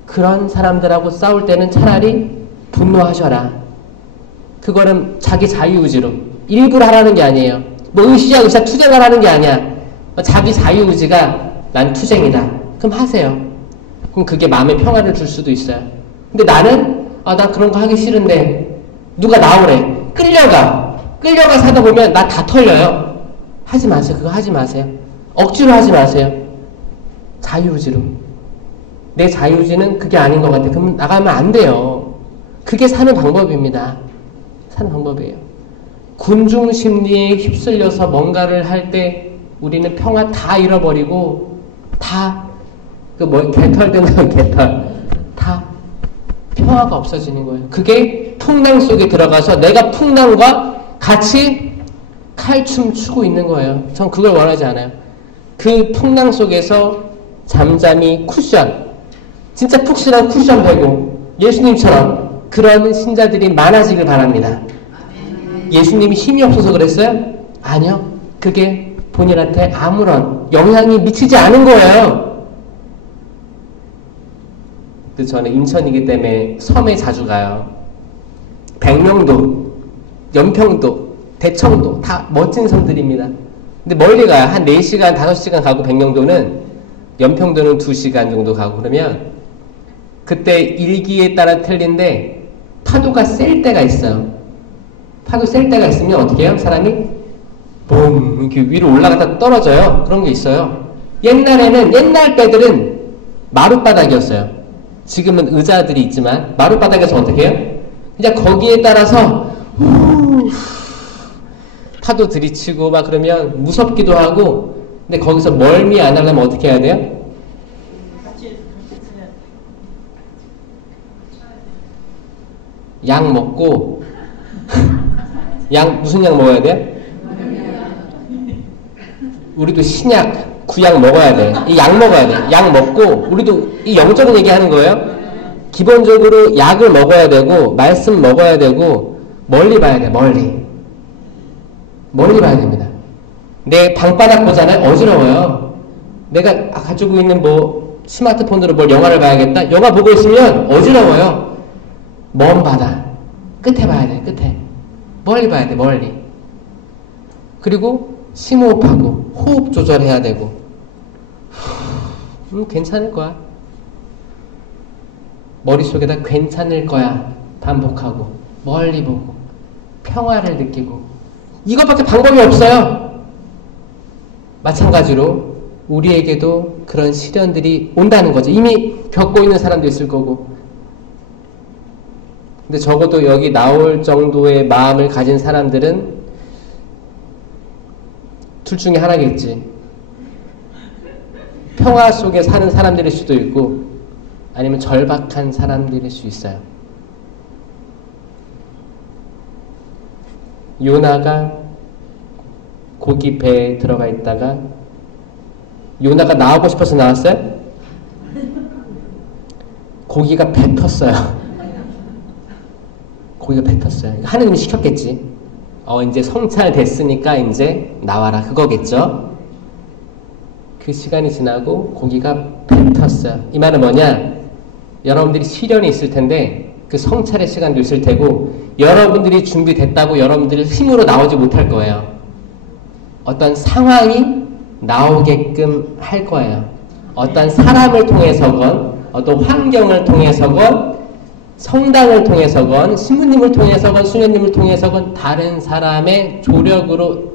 그런 사람들하고 싸울 때는 차라리 분노하셔라. 그거는 자기 자유의지로 일부러 하라는 게 아니에요. 뭐 의사 투쟁을 하는 게 아니야. 자기 자유의지가 난 투쟁이다. 그럼 하세요. 그럼 그게 마음의 평화를 줄 수도 있어요. 근데 나는 나 그런 거 하기 싫은데 누가 나오래. 끌려가 사다 보면 나 다 털려요. 하지 마세요. 그거 하지 마세요. 억지로 하지 마세요. 자유의지로. 내 자유의지는 그게 아닌 것 같아. 그럼 나가면 안 돼요. 그게 사는 방법입니다. 사는 방법이에요. 군중 심리에 휩쓸려서 뭔가를 할 때 우리는 평화 다 잃어버리고 다 개털된다고 개털 다 평화가 없어지는 거예요. 그게 풍랑 속에 들어가서 내가 풍랑과 같이 칼춤 추고 있는 거예요. 전 그걸 원하지 않아요. 그 풍랑 속에서 잠잠히 쿠션, 진짜 푹신한 쿠션 되고 예수님처럼 그런 신자들이 많아지길 바랍니다. 예수님이 힘이 없어서 그랬어요? 아니요. 그게 본인한테 아무런 영향이 미치지 않은 거예요. 그래서 저는 인천이기 때문에 섬에 자주 가요. 백령도, 연평도, 대청도 다 멋진 섬들입니다. 근데 멀리 가요. 한 4시간, 5시간 가고 백령도는, 연평도는 2시간 정도 가고 그러면 그때 일기에 따라 틀린데 파도가 셀 때가 있어요. 파도 셀 때가 있으면 어떻게 해요? 사람이 봄 이렇게 위로 올라갔다 떨어져요. 그런 게 있어요. 옛날에는 옛날 배들은 마룻바닥이었어요. 지금은 의자들이 있지만 마룻바닥에서 어떻게 해요? 그냥 거기에 따라서 파도 들이치고 막 그러면 무섭기도 하고. 근데 거기서 멀미 안 하려면 어떻게 해야 돼요? 약 먹고 무슨 약 먹어야 돼? 우리도 신약, 구약 먹어야 돼. 이 약 먹어야 돼. 약 먹고 우리도 이 영적인 얘기하는 거예요. 기본적으로 약을 먹어야 되고 말씀 먹어야 되고 멀리 봐야 돼. 멀리 봐야 됩니다. 내 방바닥 보잖아요. 어지러워요. 내가 가지고 있는 스마트폰으로 영화를 봐야겠다. 영화 보고 있으면 어지러워요. 먼 바다 끝에 봐야 돼. 끝에 멀리 봐야 돼. 멀리. 그리고 심호흡하고 호흡 조절해야 되고. 괜찮을 거야. 머릿속에다 괜찮을 거야 반복하고 멀리 보고 평화를 느끼고. 이것밖에 방법이 없어요. 마찬가지로 우리에게도 그런 시련들이 온다는 거죠. 이미 겪고 있는 사람도 있을 거고. 근데 적어도 여기 나올 정도의 마음을 가진 사람들은 둘 중에 하나겠지. 평화 속에 사는 사람들일 수도 있고 아니면 절박한 사람들일 수 있어요. 요나가 고기 배에 들어가 있다가 요나가 나오고 싶어서 나왔어요? 고기가 뱉었어요. 고기가 뱉었어요. 하느님이 시켰겠지. 이제 성찰 됐으니까 이제 나와라. 그거겠죠. 그 시간이 지나고 고기가 뱉었어요. 이 말은 뭐냐? 여러분들이 시련이 있을 텐데 그 성찰의 시간도 있을 테고 여러분들이 준비됐다고 여러분들이 힘으로 나오지 못할 거예요. 어떤 상황이 나오게끔 할 거예요. 어떤 사람을 통해서건 어떤 환경을 통해서건 성당을 통해서건 신부님을 통해서건 수녀님을 통해서건 다른 사람의 조력으로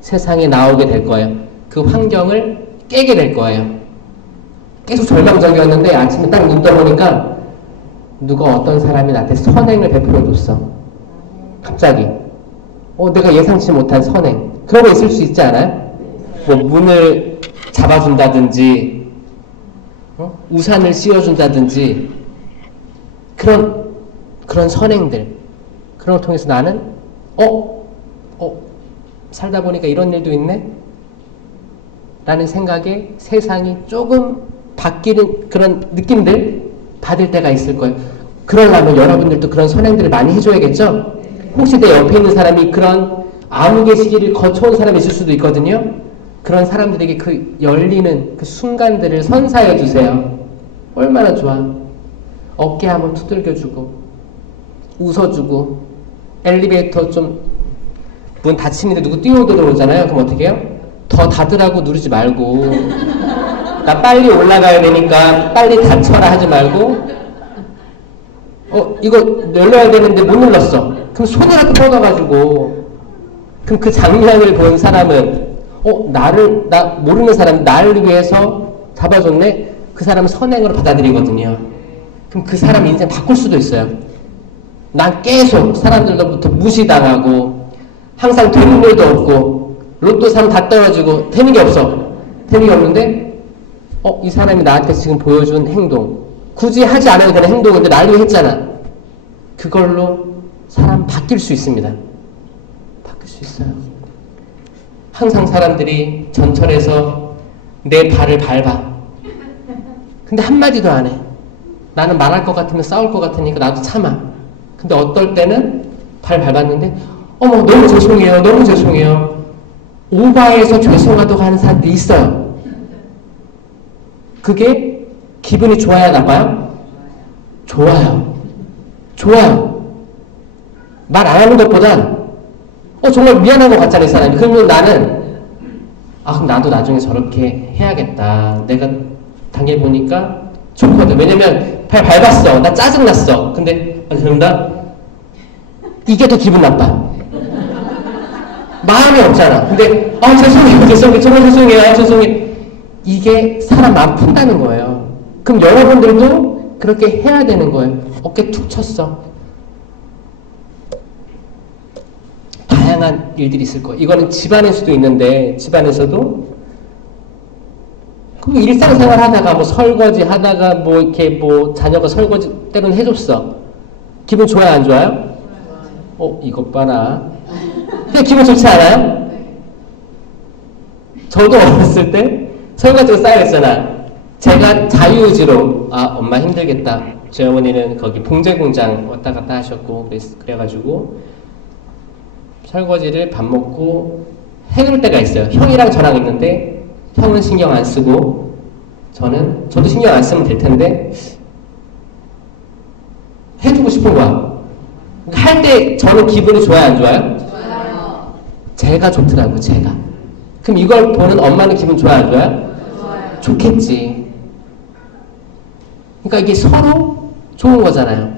세상에 나오게 될 거예요. 그 환경을 깨게 될 거예요. 계속 절망적이었는데 아침에 딱 눈 떠보니까 누가 어떤 사람이 나한테 선행을 베풀어줬어. 갑자기. 내가 예상치 못한 선행. 그런 거 있을 수 있지 않아요? 뭐 문을 잡아준다든지, 우산을 씌워준다든지, 그런 선행들. 그런 걸 통해서 나는, 살다 보니까 이런 일도 있네? 라는 생각에 세상이 조금 바뀌는 그런 느낌들 받을 때가 있을 거예요. 그러려면 여러분들도 그런 선행들을 많이 해줘야겠죠? 혹시 내 옆에 있는 사람이 그런 암흑의 시기를 거쳐온 사람이 있을 수도 있거든요? 그런 사람들에게 그 열리는 그 순간들을 선사해 주세요. 얼마나 좋아. 어깨 한번 두들겨주고, 웃어주고, 엘리베이터 좀 문 닫히는데 누구 뛰어들어오잖아요. 그럼 어떻게 해요? 더 닫으라고 누르지 말고, 나 빨리 올라가야 되니까 빨리 닫혀라 하지 말고, 이거 열려야 되는데 못 눌렀어. 그럼 손이라도 뻗어가지고, 그럼 그 장면을 본 사람은, 나 모르는 사람, 나를 위해서 잡아줬네? 그 사람은 선행으로 받아들이거든요. 그럼 그 사람 인생 바꿀 수도 있어요. 난 계속 사람들로부터 무시당하고, 항상 되는 일도 없고, 로또 사면 다 떨어지고, 되는 게 없어. 되는 게 없는데, 이 사람이 나한테 지금 보여준 행동, 굳이 하지 않아도 되는 행동인데 날 위해 했잖아. 그걸로 사람 바뀔 수 있습니다. 바뀔 수 있어요. 항상 사람들이 전철에서 내 발을 밟아. 근데 한마디도 안 해. 나는 말할 것 같으면 싸울 것 같으니까 나도 참아. 근데 어떨 때는 발 밟았는데 너무 죄송해요. 너무 죄송해요. 오바해서 죄송하다고 하는 사람들이 있어요. 그게 기분이 좋아야 나빠요? 좋아요. 좋아요. 말 안 하는 것보단 정말 미안한 것 같잖아요, 이 사람이. 그러면 나는 그럼 나도 나중에 저렇게 해야겠다. 내가 당해보니까 좋거든. 왜냐면 발 밟았어. 나 짜증났어. 근데 그런다? 이게 더 기분 나빠. 마음이 없잖아. 근데 죄송해요. 정말 죄송해요. 이게 사람 마음 푼다는 거예요. 그럼 여러분들도 그렇게 해야 되는 거예요. 어깨 툭 쳤어. 다양한 일들이 있을 거예요. 이거는 집안에서도 있는데, 집안에서도 그 일상생활 하다가 뭐 설거지 하다가 뭐 이렇게 뭐 자녀가 설거지 때로는 해줬어. 기분 좋아요, 안 좋아요? 이것 봐라. 근데 기분 좋지 않아요? 저도 어렸을 때 설거지가 쌓여있잖아. 제가 자유의지로 엄마 힘들겠다. 저희 어머니는 거기 봉제공장 왔다 갔다 하셨고 그래가지고 설거지를 밥 먹고 해놓을 때가 있어요. 형이랑 저랑 있는데 형은 신경 안 쓰고 저도 신경 안 쓰면 될 텐데 해주고 싶은 거야. 할 때 저는 기분이 좋아요, 안 좋아요? 좋아요. 제가 좋더라고요, 제가. 그럼 이걸 보는 엄마는 기분 좋아요, 안 좋아요? 좋아요. 좋겠지. 그러니까 이게 서로 좋은 거잖아요.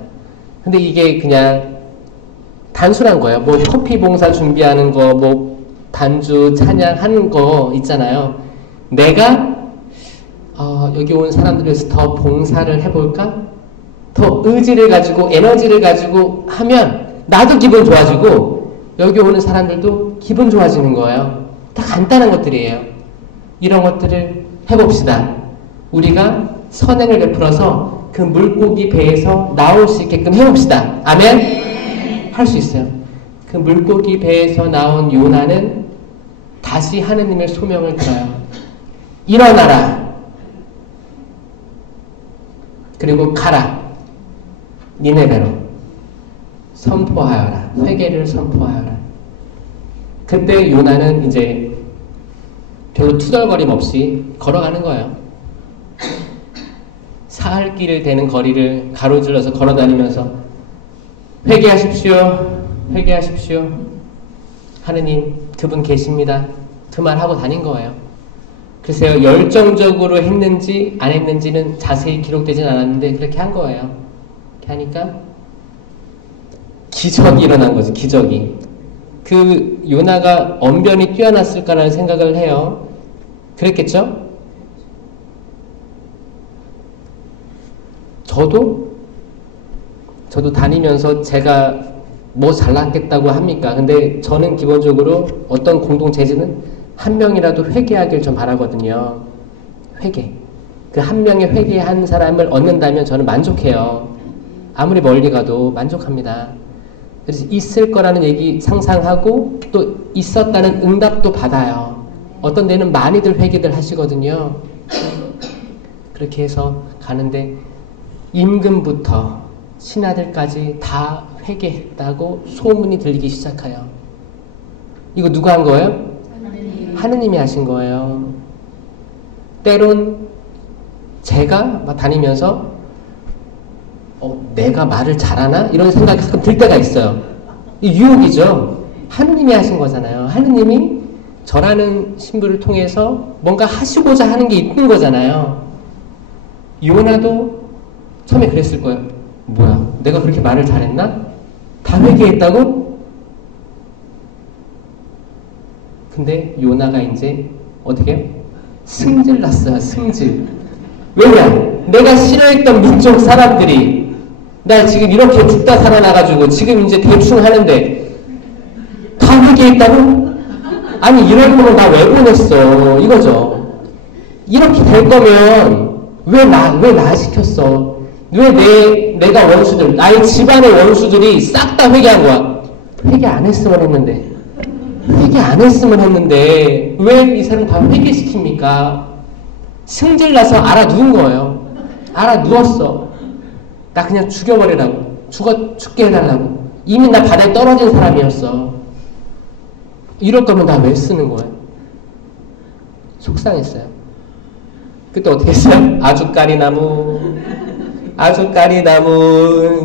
근데 이게 그냥 단순한 거예요. 뭐 커피 봉사 준비하는 거, 뭐 반주 찬양하는 거 있잖아요. 내가 여기 온 사람들을 위해서 더 봉사를 해볼까? 더 의지를 가지고 에너지를 가지고 하면 나도 기분 좋아지고 여기 오는 사람들도 기분 좋아지는 거예요. 다 간단한 것들이에요. 이런 것들을 해봅시다. 우리가 선행을 베풀어서 그 물고기 배에서 나올 수 있게끔 해봅시다. 아멘? 할 수 있어요. 그 물고기 배에서 나온 요나는 다시 하느님의 소명을 들어요. 일어나라. 그리고 가라. 니네베로 선포하여라. 회개를 선포하여라. 그때 요나는 이제 별로 투덜거림 없이 걸어가는 거예요. 사흘 길을 되는 거리를 가로질러서 걸어다니면서 회개하십시오. 회개하십시오. 하느님 그분 계십니다. 그 말 하고 다닌 거예요. 글쎄요, 열정적으로 했는지 안 했는지는 자세히 기록되진 않았는데 그렇게 한 거예요. 이렇게 하니까 기적이 일어난 거지. 기적이. 그 요나가 언변이 뛰어났을까라는 생각을 해요. 그랬겠죠? 저도 저도 다니면서 제가 뭐 잘났겠다고 합니까? 근데 저는 기본적으로 어떤 공동체제는 한 명이라도 회개하길 좀 바라거든요. 회개. 그 한 명의 회개한 사람을 얻는다면 저는 만족해요. 아무리 멀리 가도 만족합니다. 그래서 있을 거라는 얘기 상상하고 또 있었다는 응답도 받아요. 어떤 데는 많이들 회개들 하시거든요. 그렇게 해서 가는데 임금부터 신하들까지 다 회개했다고 소문이 들리기 시작해요. 이거 누가 한 거예요? 하느님이 하신 거예요. 때론 제가 막 다니면서 내가 말을 잘하나? 이런 생각이 가끔 들 때가 있어요. 이 유혹이죠. 하느님이 하신 거잖아요. 하느님이 저라는 신부를 통해서 뭔가 하시고자 하는 게 있는 거잖아요. 요나도 처음에 그랬을 거예요. 뭐야, 내가 그렇게 말을 잘했나? 다 회개했다고? 근데 요나가 이제 어떻게 해요? 승질 났어요. 승질. 왜냐? 내가 싫어했던 민족 사람들이 나 지금 이렇게 죽다 살아나가지고 지금 이제 대충 하는데 다 회개했다고? 아니 이럴 거면 나 왜 보냈어? 이거죠. 이렇게 될 거면 왜 나 시켰어? 왜 내가 원수들, 나의 집안의 원수들이 싹 다 회개한 거야? 회개 안 했으면 했는데. 회개 안 했으면 했는데 왜 이 사람 다 회개시킵니까? 승질나서 알아누운 거예요. 알아누웠어. 나 그냥 죽여버리라고. 죽게 해달라고. 이미 나 바다에 떨어진 사람이었어. 이럴 거면 나 왜 쓰는 거예요? 속상했어요. 그때 어떻게 했어요? 아주까리 나무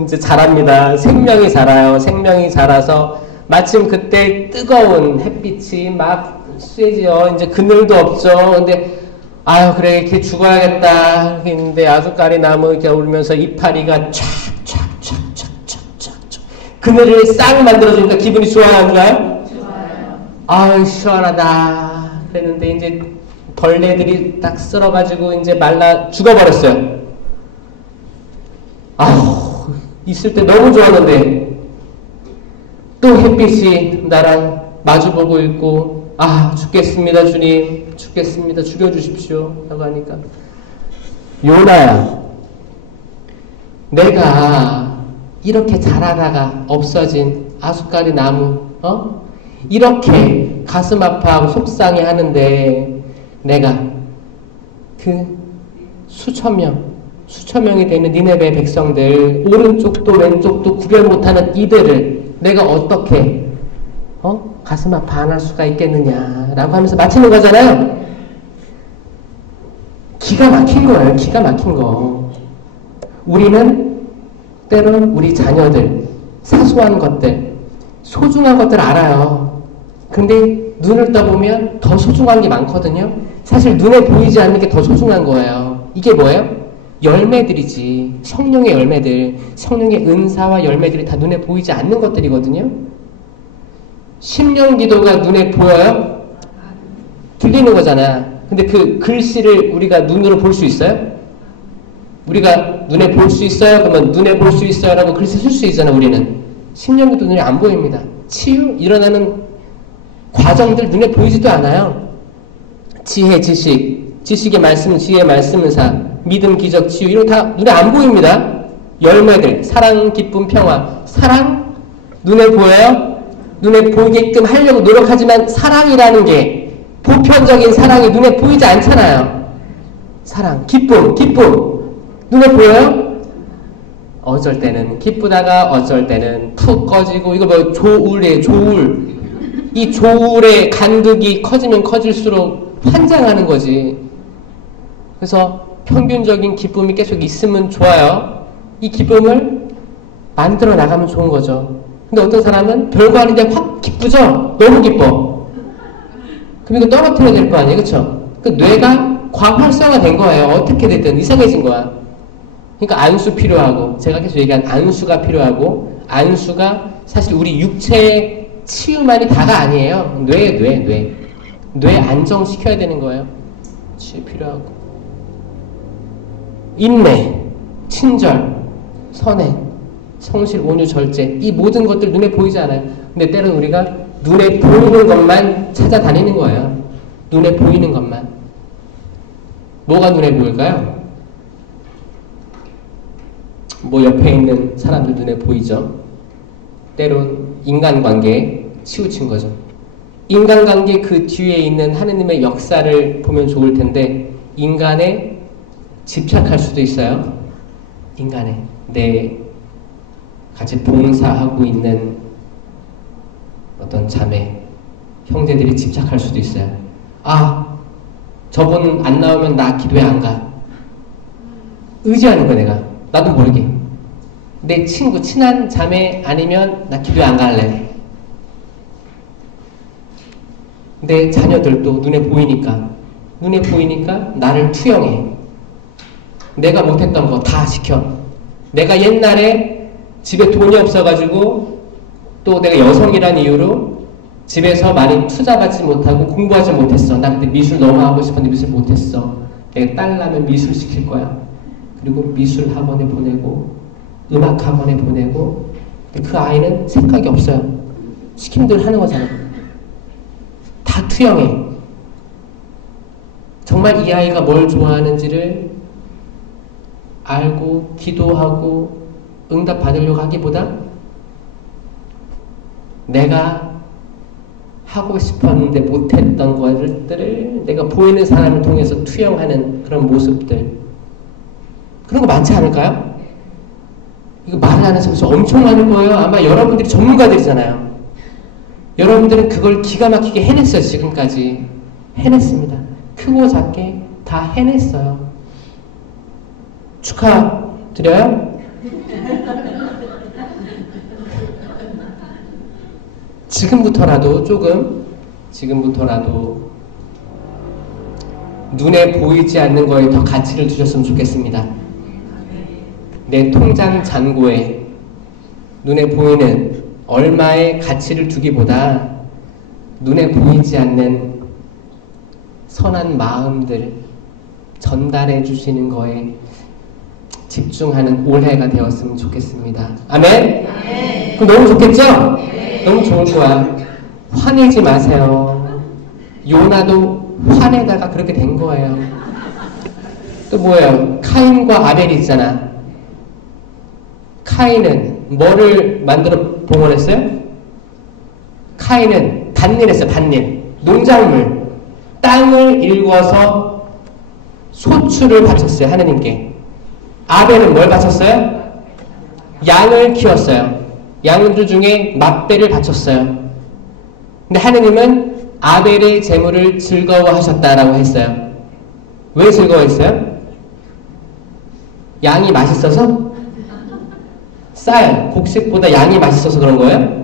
이제 자랍니다. 생명이 자라요. 생명이 자라서 마침 그때 뜨거운 햇빛이 막 쐬지요. 이제 그늘도 없죠. 근데 아유 그래 이렇게 죽어야겠다 했는데 아주까리 나무 이렇게 울면서 이파리가 촥촥촥촥촥촥 그늘을 싹 만들어주니까 기분이 좋아요 안 좋아요? 좋아요. 아유 시원하다 그랬는데 이제 벌레들이 딱 쓸어가지고 이제 말라 죽어버렸어요. 아우 있을 때 너무 좋았는데 또 햇빛이 나랑 마주보고 있고 아 죽겠습니다 주님 죽겠습니다 죽여주십시오 라고 하니까 요나야 내가 이렇게 자라다가 없어진 아숫가리 나무 이렇게 가슴 아파하고 속상해 하는데 내가 그 수천 명이 되는 니네베 백성들 오른쪽도 왼쪽도 구별 못하는 이들을 내가 어떻게 가슴 아파 안 할 수가 있겠느냐라고 하면서 마치는 거잖아요. 기가 막힌 거예요. 기가 막힌 거. 우리는 때론 우리 자녀들 사소한 것들 소중한 것들 알아요. 근데 눈을 떠보면 더 소중한 게 많거든요. 사실 눈에 보이지 않는 게 더 소중한 거예요. 이게 뭐예요? 열매들이지. 성령의 열매들, 성령의 은사와 열매들이 다 눈에 보이지 않는 것들이거든요. 심령 기도가 눈에 보여요? 들리는 거잖아. 근데 그 글씨를 우리가 눈으로 볼 수 있어요? 우리가 눈에 볼 수 있어요? 그러면 눈에 볼 수 있어요? 라고 글씨 쓸 수 있잖아 우리는. 심령 기도 눈에 안 보입니다. 치유? 일어나는 과정들 눈에 보이지도 않아요. 지혜, 지식의 말씀, 지혜의 말씀, 은사, 믿음, 기적, 치유 이런 거 다 눈에 안 보입니다. 열매들, 사랑, 기쁨, 평화. 사랑? 눈에 보여요? 눈에 보이게끔 하려고 노력하지만 사랑이라는 게 보편적인 사랑이 눈에 보이지 않잖아요. 사랑, 기쁨 눈에 보여요? 어쩔 때는 기쁘다가 어쩔 때는 푹 꺼지고 이거 뭐 조울이에요. 조울. 이 조울의 간극이 커지면 커질수록 환장하는 거지. 그래서 평균적인 기쁨이 계속 있으면 좋아요. 이 기쁨을 만들어 나가면 좋은 거죠. 근데 어떤 사람은 별거 아닌데 확 기쁘죠? 너무 기뻐. 그럼 이거 떨어뜨려야 될 거 아니에요? 그쵸? 그 뇌가 과활성화 된 거예요. 어떻게 됐든 이상해진 거야. 그러니까 안수 필요하고, 제가 계속 얘기한 안수가 필요하고, 안수가 사실 우리 육체의 치유만이 다가 아니에요. 뇌 안정시켜야 되는 거예요. 치유 필요하고. 인내, 친절, 선행, 성실, 온유, 절제. 이 모든 것들 눈에 보이지 않아요. 근데 때로는 우리가 눈에 보이는 것만 찾아다니는 거예요. 눈에 보이는 것만. 뭐가 눈에 보일까요? 뭐 옆에 있는 사람들 눈에 보이죠. 때론 인간관계에 치우친 거죠. 인간관계 그 뒤에 있는 하느님의 역사를 보면 좋을 텐데 인간에 집착할 수도 있어요. 인간에 내 같이 봉사하고 있는 어떤 자매, 형제들이 집착할 수도 있어요. 아, 저분 안 나오면 나 기도회 안 가. 의지하는 거야 내가. 나도 모르게. 내 친구, 친한 자매 아니면 나 기도회 안 갈래. 내 자녀들도 눈에 보이니까 나를 투영해. 내가 못했던 거 다 시켜. 내가 옛날에 집에 돈이 없어가지고 또 내가 여성이란 이유로 집에서 많이 투자받지 못하고 공부하지 못했어. 나 그때 미술 너무 하고 싶었는데 미술 못했어. 내가 딸 나면 미술 시킬 거야. 그리고 미술 학원에 보내고 음악 학원에 보내고. 그 아이는 생각이 없어요. 시킨 대로 하는 거잖아. 다 투영해. 정말 이 아이가 뭘 좋아하는지를 알고 기도하고 응답 받으려고 하기보다 내가 하고 싶었는데 못했던 것들을 내가 보이는 사람을 통해서 투영하는 그런 모습들, 그런 거 많지 않을까요? 이거 말을 하는 사람이 엄청 많을 거예요. 아마 여러분들이 전문가들이잖아요. 여러분들은 그걸 기가 막히게 해냈어요. 지금까지 해냈습니다. 크고 작게 다 해냈어요. 축하드려요. 지금부터라도 눈에 보이지 않는 거에 더 가치를 두셨으면 좋겠습니다. 내 통장 잔고에 눈에 보이는 얼마의 가치를 두기보다 눈에 보이지 않는 선한 마음들 전달해 주시는 거에 집중하는 올해가 되었으면 좋겠습니다. 아멘? 그럼 너무 좋겠죠? 너무 좋을 거야. 화내지 마세요. 요나도 화내다가 그렇게 된 거예요. 또 뭐예요? 카인과 아벨이 있잖아. 카인은 뭐를 만들어 봉헌했어요? 카인은 밭일했어요. 밭일. 농작물. 땅을 일궈서 소출을 바쳤어요. 하느님께. 아벨은 뭘 바쳤어요? 양을 키웠어요. 양들 중에 맏배를 바쳤어요. 근데 하느님은 아벨의 재물을 즐거워하셨다라고 했어요. 왜 즐거워했어요? 양이 맛있어서? 쌀, 곡식보다 양이 맛있어서 그런 거예요?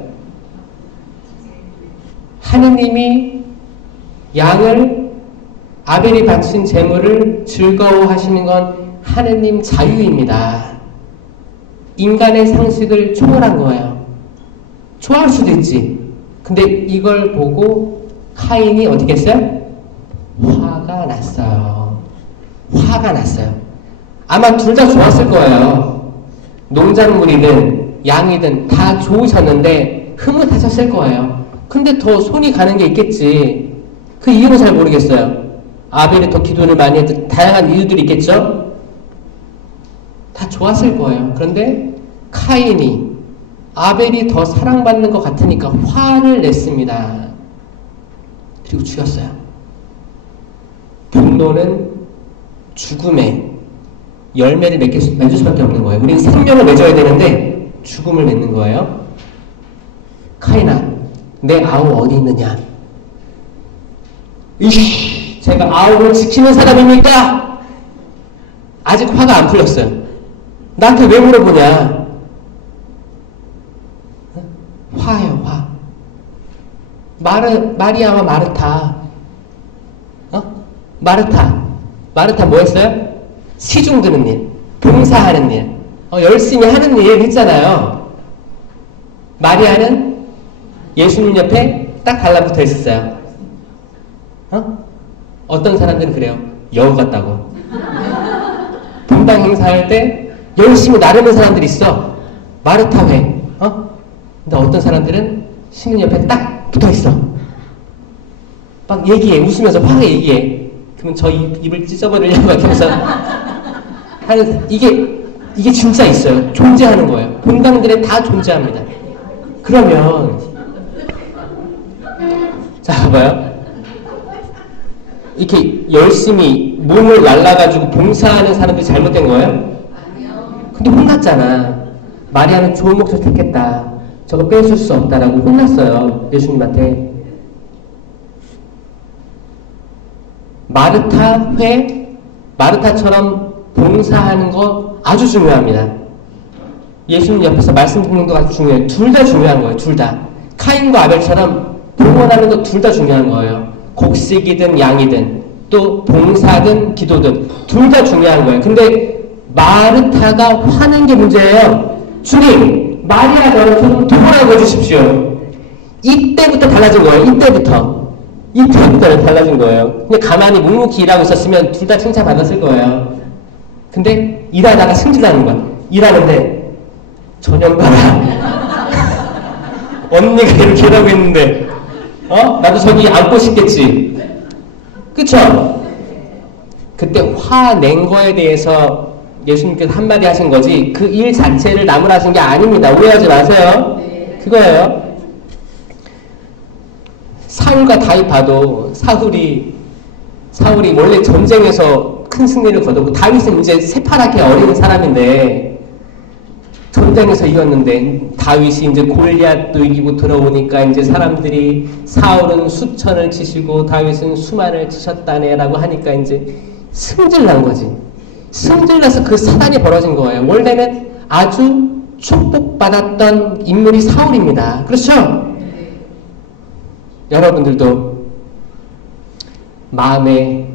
하느님이 양을, 아벨이 바친 재물을 즐거워하시는 건 하느님 자유입니다. 인간의 상식을 초월한 거예요. 좋아할 수도 있지. 근데 이걸 보고 카인이 어떻게 했어요? 화가 났어요. 화가 났어요. 아마 둘 다 좋았을 거예요. 농작물이든 양이든 다 좋으셨는데 흐뭇하셨을 거예요. 근데 더 손이 가는 게 있겠지. 그 이유는 잘 모르겠어요. 아벨이 더 기도를 많이 했던 다양한 이유들이 있겠죠? 다 좋았을 거예요. 그런데 카인이 아벨이 더 사랑받는 것 같으니까 화를 냈습니다. 그리고 죽였어요. 분노는 죽음의 열매를 맺을 수밖에 없는 거예요. 우리는 생명을 맺어야 되는데 죽음을 맺는 거예요. 카인아, 내 아우 어디 있느냐? 이씨, 제가 아우를 지키는 사람입니까? 아직 화가 안 풀렸어요. 나한테 왜 물어보냐? 화예요, 화. 마리아와 마르타. 마르타 뭐 했어요? 시중 드는 일, 봉사하는 일, 열심히 하는 일 했잖아요. 마리아는 예수님 옆에 딱 달라붙어 있었어요. 어떤 사람들은 그래요. 여우 같다고. 분당 행사할 때 열심히 나르는 사람들이 있어. 마르타 회. 근데 어떤 사람들은 신부님 옆에 딱 붙어있어. 막 얘기해. 웃으면서 확 얘기해. 그러면 저 입을 찢어버리려고 하면서 하는, 이게 진짜 있어요. 존재하는 거예요. 본당들에 다 존재합니다. 그러면, 자, 봐봐요. 이렇게 열심히 몸을 날라가지고 봉사하는 사람들이 잘못된 거예요? 근데 혼났잖아. 마리아는 좋은 목소리 택했다. 저거 뺏을 수 없다라고 혼났어요. 예수님한테. 마르타 회, 마르타처럼 봉사하는 거 아주 중요합니다. 예수님 옆에서 말씀 듣는 거 아주 중요해요. 둘 다 중요한 거예요. 둘 다. 카인과 아벨처럼 봉헌하는 거 둘 다 중요한 거예요. 곡식이든 양이든 또 봉사든 기도든 둘 다 중요한 거예요. 근데 마르타가 화낸 게 문제예요. 주님, 마리아 너처럼 돌아가 주십시오. 이때부터 달라진 거예요. 이때부터 달라진 거예요. 근데 가만히 묵묵히 일하고 있었으면 둘 다 칭찬받았을 거예요. 근데 일하다가 승질나는 거야. 일하는데 저녁 봐라. 언니가 이렇게 일하고 있는데 나도 저기 앉고 싶겠지. 그쵸? 그때 화낸 거에 대해서 예수님께서 한마디 하신 거지 그 일 자체를 남을 하신 게 아닙니다. 오해하지 마세요. 그거예요. 사울과 다윗 봐도 사울이 원래 전쟁에서 큰 승리를 거두고 다윗은 이제 새파랗게 어린 사람인데 전쟁에서 이겼는데 다윗이 이제 골리앗도 이기고 들어오니까 이제 사람들이 사울은 수천을 치시고 다윗은 수만을 치셨다네라고 하니까 이제 승질난 거지. 승질나서 그 사단이 벌어진 거예요. 원래는 아주 축복받았던 인물이 사울입니다. 그렇죠? 여러분들도 마음의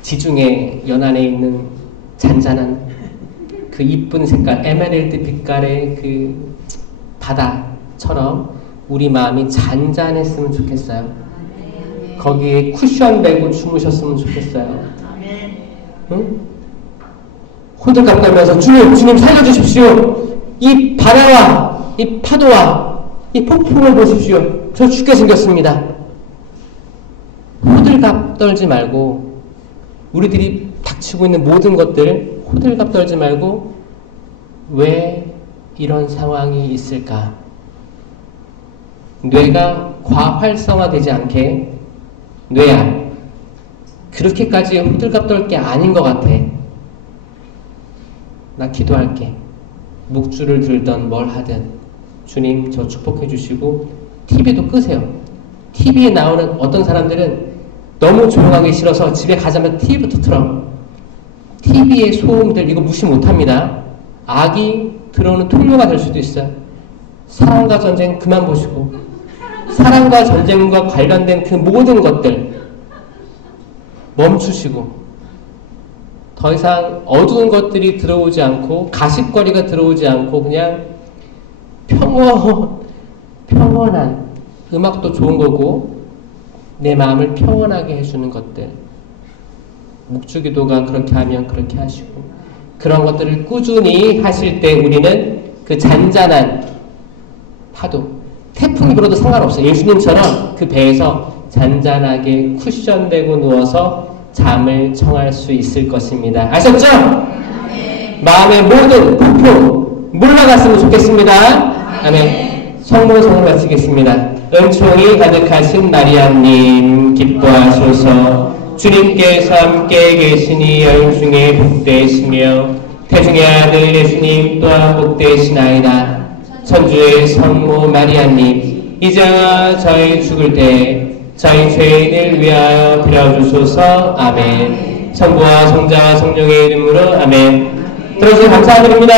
지중해 연안에 있는 잔잔한 그 이쁜 색깔, 에메랄드 빛깔의 그 바다처럼 우리 마음이 잔잔했으면 좋겠어요. 거기에 쿠션 메고 주무셨으면 좋겠어요. 응? 호들갑 떨면서 주님 살려주십시오. 이 바다와 이 파도와 이 폭풍을 보십시오. 저 죽게 생겼습니다. 호들갑 떨지 말고 우리들이 닥치고 있는 모든 것들 호들갑 떨지 말고 왜 이런 상황이 있을까? 뇌가 과활성화되지 않게 뇌야 그렇게까지 호들갑 떨 게 아닌 것 같아. 나 기도할게. 묵주를 들던 뭘 하든 주님 저 축복해 주시고 TV도 끄세요. TV에 나오는 어떤 사람들은 너무 조용하기 싫어서 집에 가자면 TV부터 틀어. TV의 소음들 이거 무시 못합니다. 악이 들어오는 통로가 될 수도 있어요. 사랑과 전쟁 그만 보시고 사랑과 전쟁과 관련된 그 모든 것들 멈추시고 더 이상 어두운 것들이 들어오지 않고 가십거리가 들어오지 않고 그냥 평온한 음악도 좋은 거고 내 마음을 평온하게 해주는 것들 묵주기도가 그렇게 하면 그렇게 하시고 그런 것들을 꾸준히 하실 때 우리는 그 잔잔한 파도 태풍이 불어도 상관없어요. 예수님처럼 그 배에서 잔잔하게 쿠션되고 누워서 잠을 청할 수 있을 것입니다. 아셨죠? 마음의 모든 폭풍 물러갔으면 좋겠습니다. 아멘. 성모성을 마치겠습니다. 은총이 가득하신 마리아님 기뻐하소서. 주님께서 함께 계시니 여인 중에 복되시며 태중의 아들 예수님 또한 복되시나이다. 천주의 성모 마리아님 이제와 저희 죽을 때 저희 죄인을 위하여 빌어주소서. 아멘. 성부와 성자와 성령의 이름으로 아멘. 들어주셔서 감사드립니다.